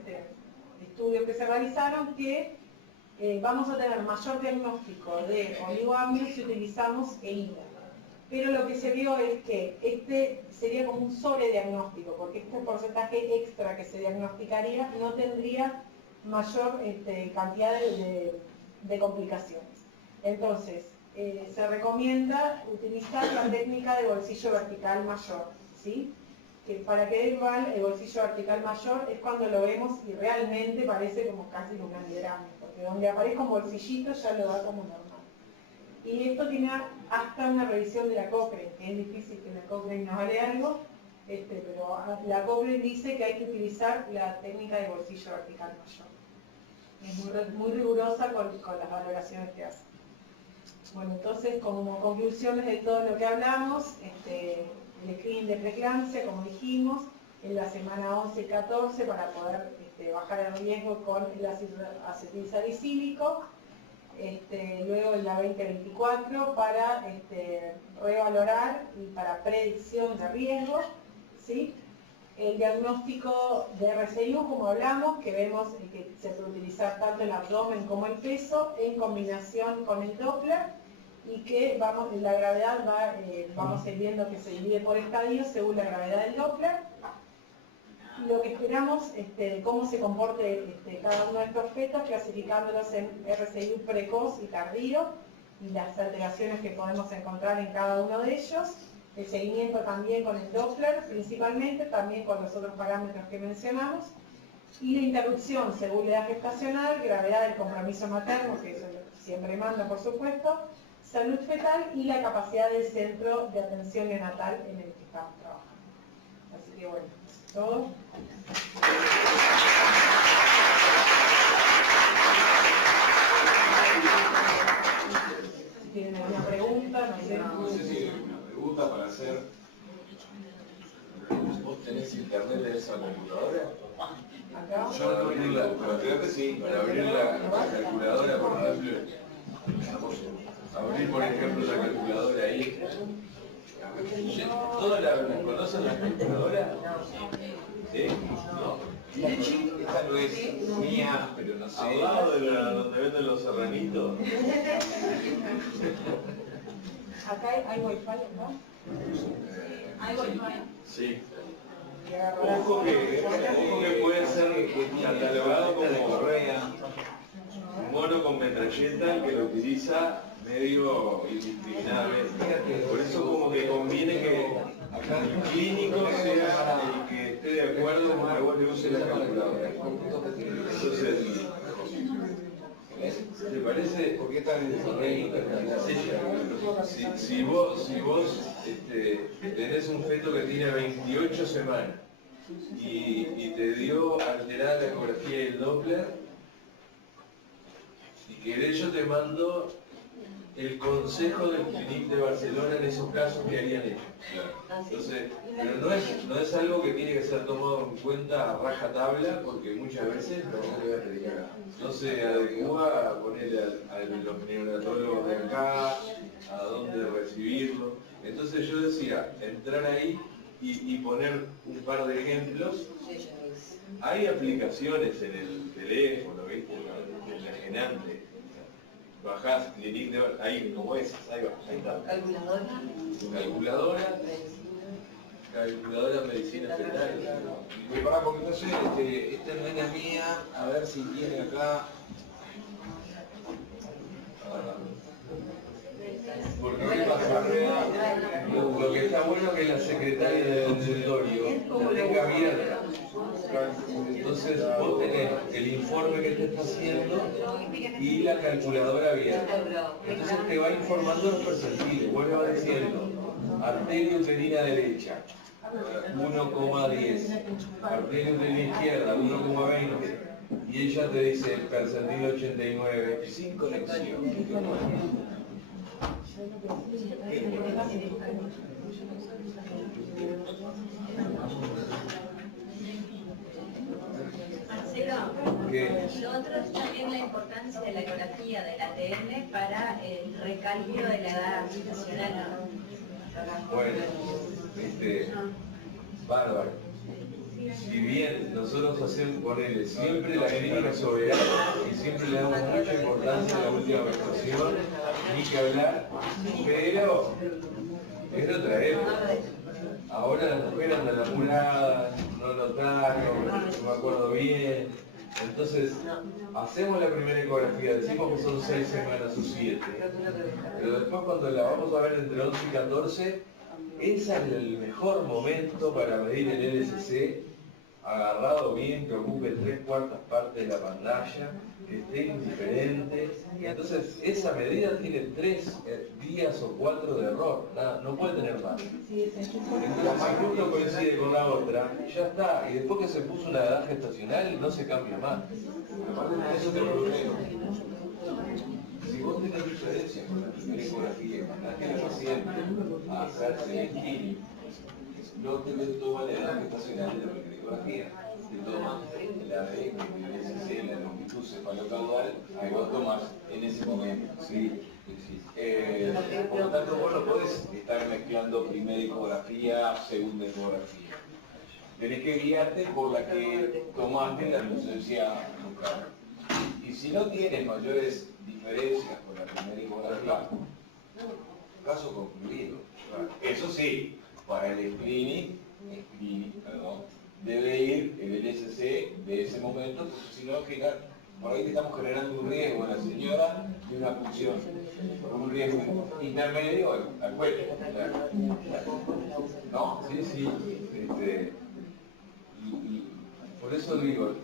estudios que se realizaron, que vamos a tener mayor diagnóstico de oligoamnios si utilizamos el hila. Pero lo que se vio es que sería como un sobrediagnóstico, porque este porcentaje extra que se diagnosticaría no tendría mayor cantidad de complicaciones. Entonces, se recomienda utilizar la técnica de bolsillo vertical mayor, ¿sí? Que para que dé igual el bolsillo vertical mayor es cuando lo vemos y realmente parece como casi un anidramio, porque donde aparezca un bolsillito ya lo da como normal. Y esto tiene hasta una revisión de la Cochrane, que es difícil que la Cochrane nos vale algo, pero la Cochrane dice que hay que utilizar la técnica de bolsillo vertical mayor. Es muy rigurosa con las valoraciones que hace. Bueno, entonces, como conclusiones de todo lo que hablamos, el screening de preeclampsia, como dijimos, en la semana 11 y 14 para poder bajar el riesgo con el ácido acetilsalicílico, luego en la 20-24 para revalorar y para predicción de riesgo, ¿sí? El diagnóstico de RCIU, como hablamos, que vemos que se puede utilizar tanto el abdomen como el peso en combinación con el Doppler, y que la gravedad vamos a ir viendo que se divide por estadios según la gravedad del Doppler. Y lo que esperamos cómo se comporte cada uno de estos fetos, clasificándolos en RCIU precoz y tardío, y las alteraciones que podemos encontrar en cada uno de ellos. El seguimiento también con el Doppler, principalmente, también con los otros parámetros que mencionamos. Y la interrupción según la edad gestacional, gravedad del compromiso materno, que eso siempre manda, por supuesto, salud fetal y la capacidad del centro de atención neonatal en el que estamos trabajando. Así que bueno, todo. Si tienen alguna pregunta, no sé. No sé si hay una pregunta para hacer. ¿Vos tenés internet en esa computadora? Acá. Yo para abrirla, Creo que sí. para abrir la calculadora, por ejemplo, abrir por ejemplo la calculadora ahí. ¿Todas conocen la calculadora? ¿Sí? ¿No? Esta no es mía, pero no sé. Al lado de donde venden los serranitos. Acá hay wifi, ¿no? Hay wifi. Sí. Y agarrar Ojo que puede ser catalogado como Correa. mono con metralleta el que lo utiliza medio indiscriminadamente. Por eso como que conviene que el clínico sea el que esté de acuerdo con que vos le uses la calculadora. Entonces, ¿te parece? ¿Por qué tan Si vos tenés un feto que tiene 28 semanas y te dio alterada la ecografía y el Doppler, y que yo te mando el consejo del Clinic de Barcelona en esos casos que harían ellos. Entonces, pero no es algo que tiene que ser tomado en cuenta a rajatabla, porque muchas veces no se adecua a ponerle a los neonatólogos de acá, a dónde recibirlo. Entonces yo decía, entrar ahí y poner un par de ejemplos. Hay aplicaciones en el teléfono, ¿viste? En la Genante. Bajás Clinic de ahí, como esas, ahí va, ahí está. Calculadora medicina fetal. Pará, porque no sé, esta no es la mía, a ver si tiene acá. Porque ¿qué pasa? Lo que está bueno es que la secretaria del consultorio la tenga abierta. Entonces vos tenés el informe que te está haciendo y la calculadora abierta. Entonces te va informando los percentiles. Vos le vas diciendo, arteria uterina derecha, 1,10. Arteria uterina izquierda, 1,20. Y ella te dice el percentil 89. 5 lecciones. Lo otro es también la importancia de la ecografía del ATM para el recálculo de la edad gestacional. Bueno, bárbaro. Si bien nosotros hacemos con él siempre la clínica soberana y siempre le damos mucha importancia a la última menstruación, ni que hablar, pero es otra época. Ahora las mujeres andan apuradas, no notaron, no me acuerdo bien. Entonces, hacemos la primera ecografía, decimos que son 6 semanas o 7. Pero después cuando la vamos a ver entre 11 y 14, ese es el mejor momento para medir el LSC, agarrado bien, que ocupe 3/4 partes de la pantalla, que esté indiferente. Entonces, esa medida tiene 3 días o 4 de error, no puede tener más. Entonces, si justo coincide con la otra, ya está. Y después que se puso una edad gestacional, no se cambia más. Eso te lo prometo. Si vos tenés diferencias con la primera ecografía y mandaste a la paciente a hacerse el químico, no te toma la edad gestacional de la primera ecografía, te toma la de el la longitud cefalocaudal, ahí vos tomás en ese momento. ¿Sí? Por lo tanto, vos no podés estar mezclando primera ecografía, segunda ecografía. Tenés que guiarte por la que tomaste la licencia local. Y si no tienes mayores diferencias con la primera ecografía, caso concluido. Eso sí, para el screening, debe ir el LSC de ese momento, porque si no, por ahí te estamos generando un riesgo a la señora de una punción, un riesgo intermedio al cuerpo. ¿No? Sí. Y por eso digo,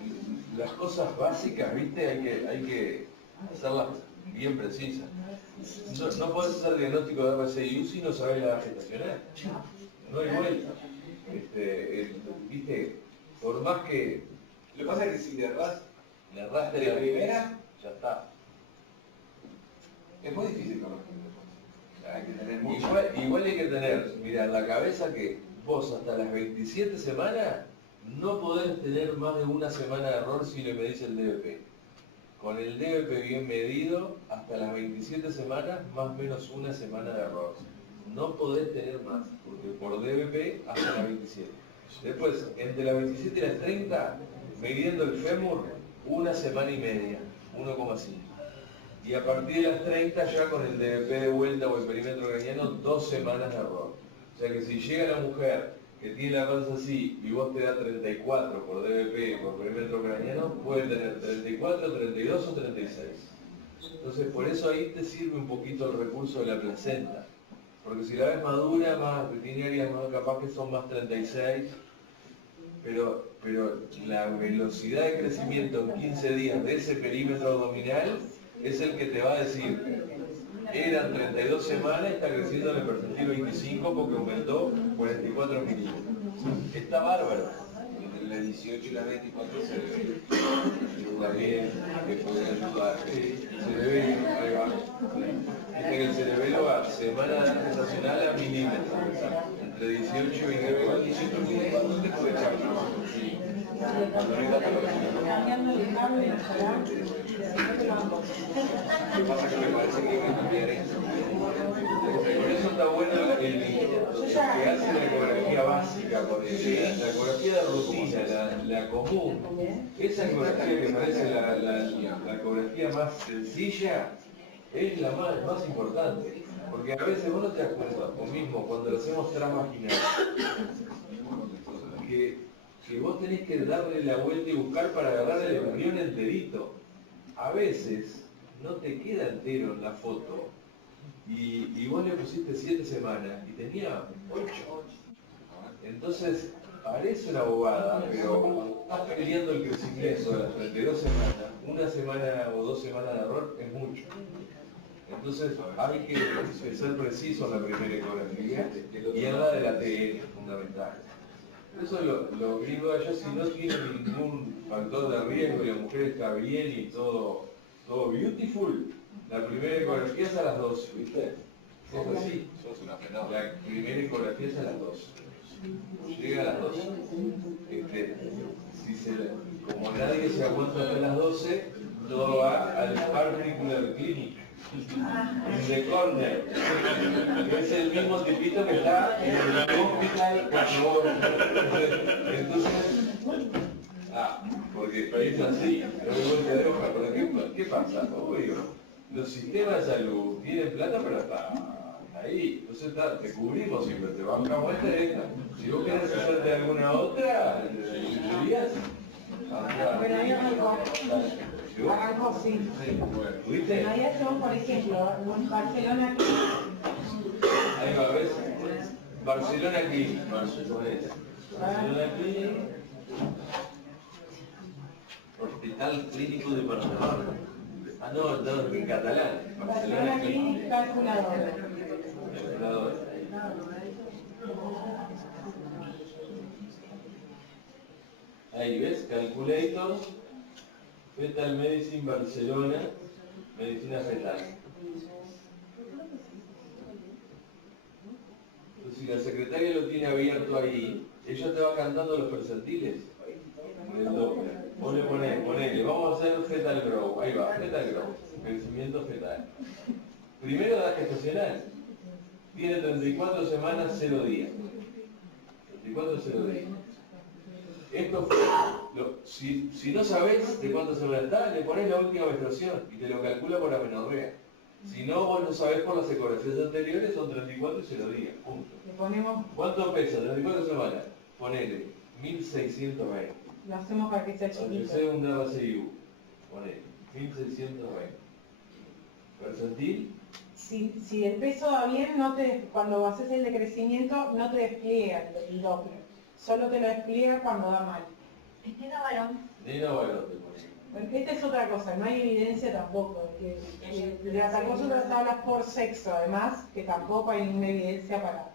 las cosas básicas, ¿viste? Hay que hacerlas bien precisas. No podés hacer diagnóstico de RCI si no sabés la edad gestacional. No hay vuelta. ¿Viste? Por más que... Lo que pasa es que si le erraste de la primera, ya está. es muy difícil corregirlo. Hay que tener mucho. Igual hay que tener, mira, en la cabeza que vos hasta las 27 semanas no podés tener más de una semana de error si le medís el DBP. Con el DBP bien medido, hasta las 27 semanas, más o menos una semana de error. No podés tener más, porque por DBP hasta las 27. Después, entre las 27 y las 30, midiendo el fémur, una semana y media, 1,5. Y a partir de las 30 ya con el DBP de vuelta o el perímetro craniano, 2 semanas de error. O sea que si llega la mujer que tiene la panza así y vos te da 34 por DBP por perímetro craniano, puede tener 34, 32 o 36. Entonces por eso ahí te sirve un poquito el recurso de la placenta. Porque si la ves madura, más rutinaria, más capaz que son más 36, pero la velocidad de crecimiento en 15 días de ese perímetro abdominal es el que te va a decir, eran 32 semanas, está creciendo en el percentil 25 porque aumentó 44 milímetros. Está bárbaro. Entre la 18 y la 24 se ve. También que puede ayudar. Cerebelo, ahí va. Viste que el cerebelo va semana gestacional a milímetros. Entre 18 y 24. ¿Cuándo te puede echar una mano? Cambiando el cable, ojalá, Lo que pasa es que me parece que hay que cambiar esto. Por eso está bueno el que hace la ecografía básica, porque la ecografía de rutina, la común, esa ecografía que parece la ecografía más sencilla, es la más importante. Porque a veces vos no te das cuenta, vos mismo, cuando lo hacemos transvaginal, que vos tenés que darle la vuelta y buscar para agarrar el embrión enterito. A veces no te queda entero en la foto y vos le pusiste 7 semanas y tenía 8. Entonces parece una bobada, pero como estás peleando el crecimiento a las 32 semanas, una semana o 2 semanas de error es mucho. Entonces hay que ser preciso en la primera ecografía y en la de la TN, fundamental. Eso lo gringo de allá, si no tiene ningún factor de riesgo y la mujer está bien y todo beautiful, la primera ecografía es a las 12, ¿viste? Es así. La primera ecografía es a las 12. Llega a las 12. Como nadie se aguanta hasta las 12, todo va al particular clinic. In the corner. Es el mismo tipito que está en el hospital cuando vos. Entonces, porque es así, no hay vuelta de hoja. Por ejemplo, ¿qué pasa? Obvio, los sistemas de salud tienen plata, pero hasta ahí. Entonces te cubrimos siempre, te bancamos esta. Si vos querés hacerte alguna otra, ¿dirías? Bueno, ahí arrancó, sí. ¿Viste? Ahí son, por ejemplo, Barcelona aquí. Ahí va, ¿ves? Barcelona aquí. Barcelona aquí. Hospital Clínico de Barcelona. No, en catalán. Barcelona aquí, calculadora. Calculadora. Ahí ves, Calculator, Fetal Medicine Barcelona, medicina fetal. Entonces, si la secretaria lo tiene abierto ahí, ella te va cantando los percentiles del Doppler. Vos le ponele, vamos a hacer fetal growth, ahí va, fetal growth, crecimiento fetal. Primero edad gestacional, tiene 34 semanas, 0 días. 34, 0 días. Esto fue, si no sabés de cuántas semanas está, le ponés la última menstruación y te lo calcula por amenorrea. Si no, vos lo sabés por las ecografías anteriores, son 34 y 0 días, punto. Le ponemos, ¿Cuánto pesa? 34 semanas. Ponele, 1620. lo hacemos para que sea Aunque chiquito. sea un RCIU, ponele, 1620. Percentil, Si el peso va bien, cuando haces el decrecimiento, no te despliega el Doppler. Solo te lo despliega cuando da mal. Cristina Barón. Nina Barón te pone. Porque esta es otra cosa, no hay evidencia tampoco. Sacó otras tablas por sexo, además, que tampoco hay ninguna evidencia para...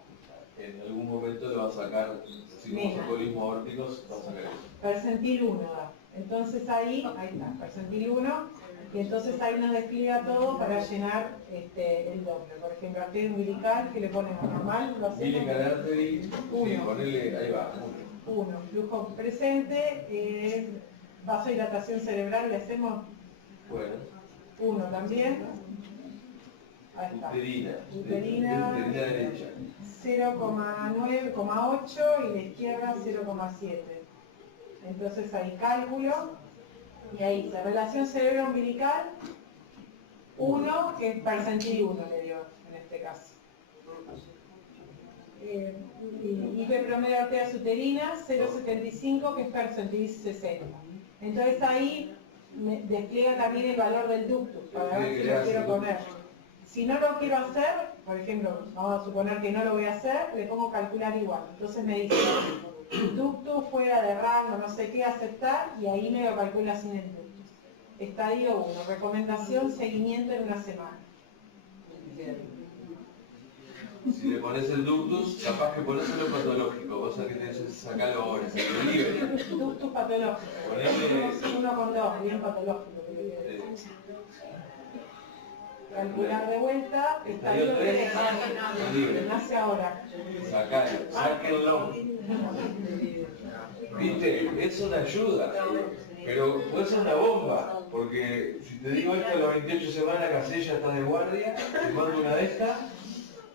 En algún momento le va a sacar, así como Mira. alcoholismo aórticos, va a sacar eso. Percentil 1 da. Entonces ahí está, percentil 1, Y entonces ahí nos despliega todo para llenar el doble. Por ejemplo, arteria umbilical, que le ponemos normal, lo hacemos. Umbilical artery, sí, Uno. ponele, ahí va, 1. Flujo presente, vasodilatación cerebral, le hacemos bueno, 1 también. Ahí está. uterina, Uterina. uterina derecha. 0,9,8 y la izquierda 0,7. Entonces ahí cálculo y ahí dice relación cerebro umbilical 1, que es percentil 1 le dio en este caso. IP promedio de arterias uterinas 0,75, que es percentil 60. Entonces ahí me despliega también el valor del ductus para ver si lo quiero poner. Si no lo quiero hacer, por ejemplo, vamos a suponer que no lo voy a hacer, le pongo calcular igual. Entonces me dice, ductus fuera de rango, no sé qué, aceptar, y ahí me lo calcula sin el ductus. Estadio 1, recomendación, seguimiento en una semana. Si le pones el ductus, capaz que ponéselo patológico, cosa que tenés que sacarlo ahora, se lo libre. Ductus patológico. Ponele- 1,2, bien patológico. Calcular de vuelta, estadio Estadio 3, tres, libre. nace ahora. Sacalo, sáquenlo. Viste, es una ayuda, pero puede ser una bomba, porque si te digo esto a las 28 semanas que ya estás de guardia, te mando una de estas,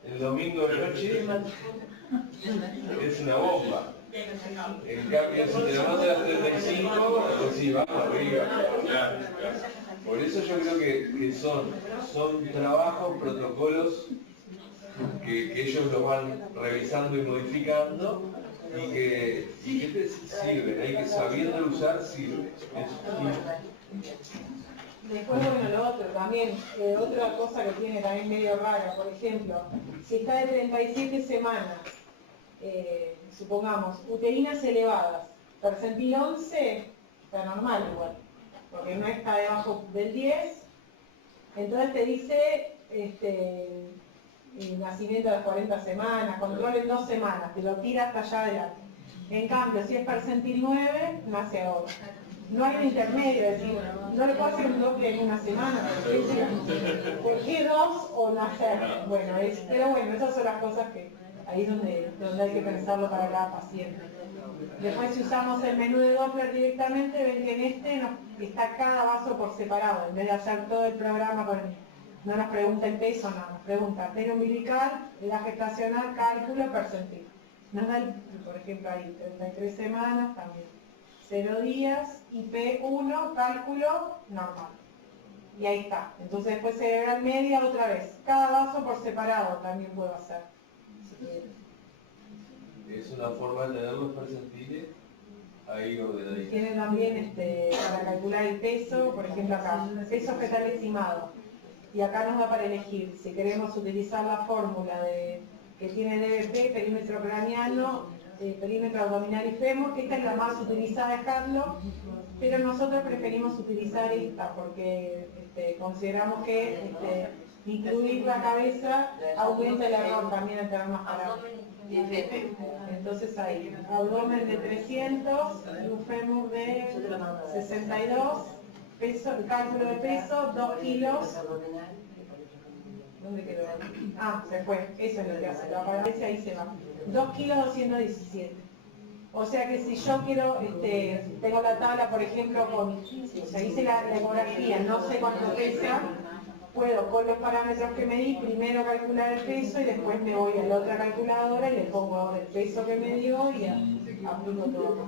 el domingo de noche, es una bomba. En cambio, si te lo mando a las 35, pues sí, vamos arriba. Por eso yo creo que son trabajos, protocolos que ellos los van revisando y modificando y que te sirven, hay que sabiendo usar sirve. Después, bueno, lo otro también, otra cosa que tiene también medio rara, por ejemplo, si está de 37 semanas, supongamos, uterinas elevadas, percentil 11, está normal igual, porque no está debajo del 10, entonces te dice nacimiento a las 40 semanas, control en 2 semanas, te lo tira hasta allá adelante. En cambio, si es percentil 9, nace ahora. No hay un intermedio, es decir, no le puedo hacer un doble en una semana, ¿por qué 2 o nacer? Bueno, pero bueno, esas son las cosas que ahí es donde hay que pensarlo para cada paciente. Después, si usamos el menú de Doppler directamente, ven que en está cada vaso por separado, en vez de hacer todo el programa no nos pregunta el peso, no, nos pregunta arteria umbilical, edad gestacional, cálculo, percentil. Nos da, por ejemplo, ahí 33 semanas también, 0 días, IP1, cálculo, normal. Y ahí está. Entonces después cerebral media otra vez. Cada vaso por separado también puedo hacer. Es una forma de tener los percentiles ahí ordenaditos. Tiene también para calcular el peso, por ejemplo acá, peso fetal estimado. Y acá nos da para elegir si queremos utilizar la fórmula que tiene DBP, perímetro craneano, perímetro abdominal y fémur, que esta es la más utilizada de Hadlock, pero nosotros preferimos utilizar esta porque consideramos que incluir la cabeza aumenta el error también en tener más parámetros. Entonces ahí, abdomen de 300, un fémur de 62, cálculo de peso, 2 kilos. ¿Dónde quedó? Ah, se fue, eso es lo que hace, lo aparece ahí se va. 2 kilos 217. O sea que si yo quiero, tengo la tabla, por ejemplo, hice la ecografía, no sé cuánto pesa, puedo con los parámetros que medí, primero calcular el peso y después me voy a la otra calculadora y le pongo el peso que me dio y aplico todo.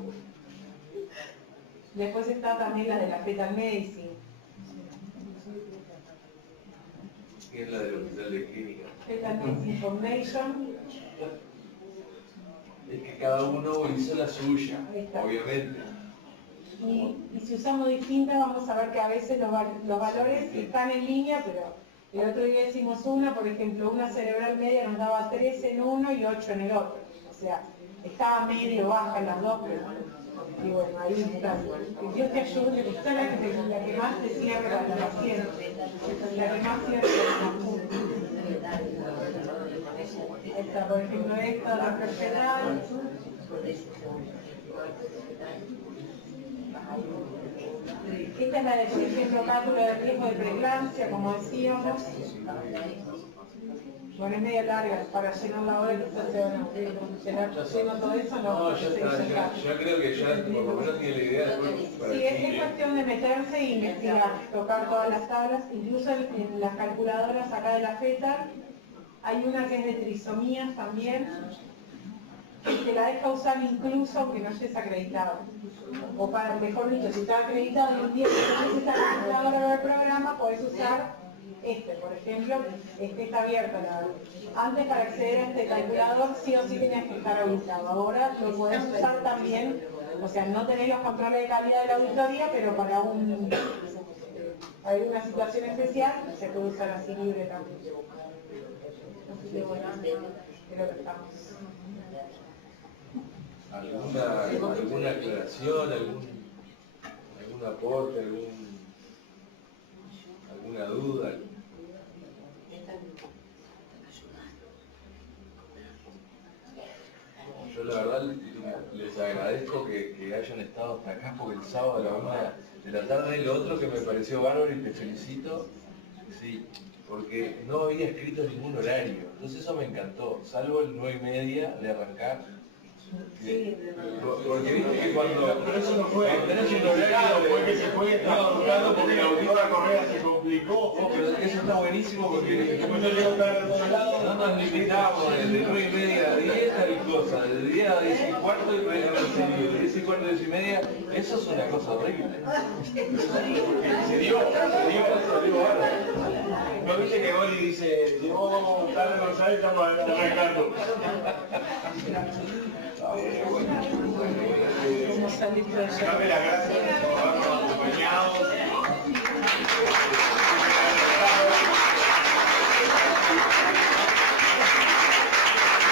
Después está también la de la fetal medicine. Que es la del hospital de clínica. Fetal medicine information. Es que cada uno hizo la suya, Ahí está. obviamente. Y si usamos distintas, vamos a ver que a veces los valores están en línea, pero el otro día hicimos una, por ejemplo, una cerebral media nos daba 3 en uno y 8 en el otro. O sea, estaba medio baja en las dos, pero, y bueno, ahí está. Que Dios te ayude, que esta es la que más te cierra la paciente, la que más cierra la esta, por ejemplo, esta, la enfermedad. Esta es la de, por ejemplo, cálculo de riesgo de preeclampsia, como decíamos. Bueno, es medio larga para llenar la hora, quizás se van a aburrir. Lleno todo eso, No, ya está, ya creo que ya por lo menos tiene la idea después para Sí, es cuestión de meterse e investigar, tocar todas las tablas, incluso en las calculadoras acá de la FETA, hay una que es de trisomías también, que te la deja usar incluso aunque no estés acreditado. O para, mejor dicho, si estás acreditado y un día que no necesitas la calculadora del programa, podés usar por ejemplo, está abierta antes para acceder a este calculador sí o sí tenías que estar habilitado. Ahora lo podés usar también, o sea, no tenés los controles de calidad de la auditoría, pero para alguna situación especial se puede usar así libre también. Así que bueno, creo que estamos. ¿Alguna aclaración, algún aporte, alguna duda? Yo la verdad les agradezco que hayan estado hasta acá, porque el sábado a la 1 de la tarde, lo otro que me pareció bárbaro y te felicito, sí, porque no había escrito ningún horario, entonces eso me encantó, salvo el 9:30 de arrancar. Sí. Porque viste que cuando pero eso no fue tenés un horario fue que se fue buscando porque la auditora Correa se complicó. No, pero eso está buenísimo porque Después no llegó tarde a otro lado. no nos limitamos de 9:30 a 10 tal cosa, de 10 a 10 y cuarto y podés haber seguido, de 10 y cuarto a 10 y media, eso es una cosa horrible. Se dio bárbaro. ¿No viste que Oli dice, llegó tarde González, estamos arrancando? Vamos a salir de allá. Dame las gracias por habernos acompañado.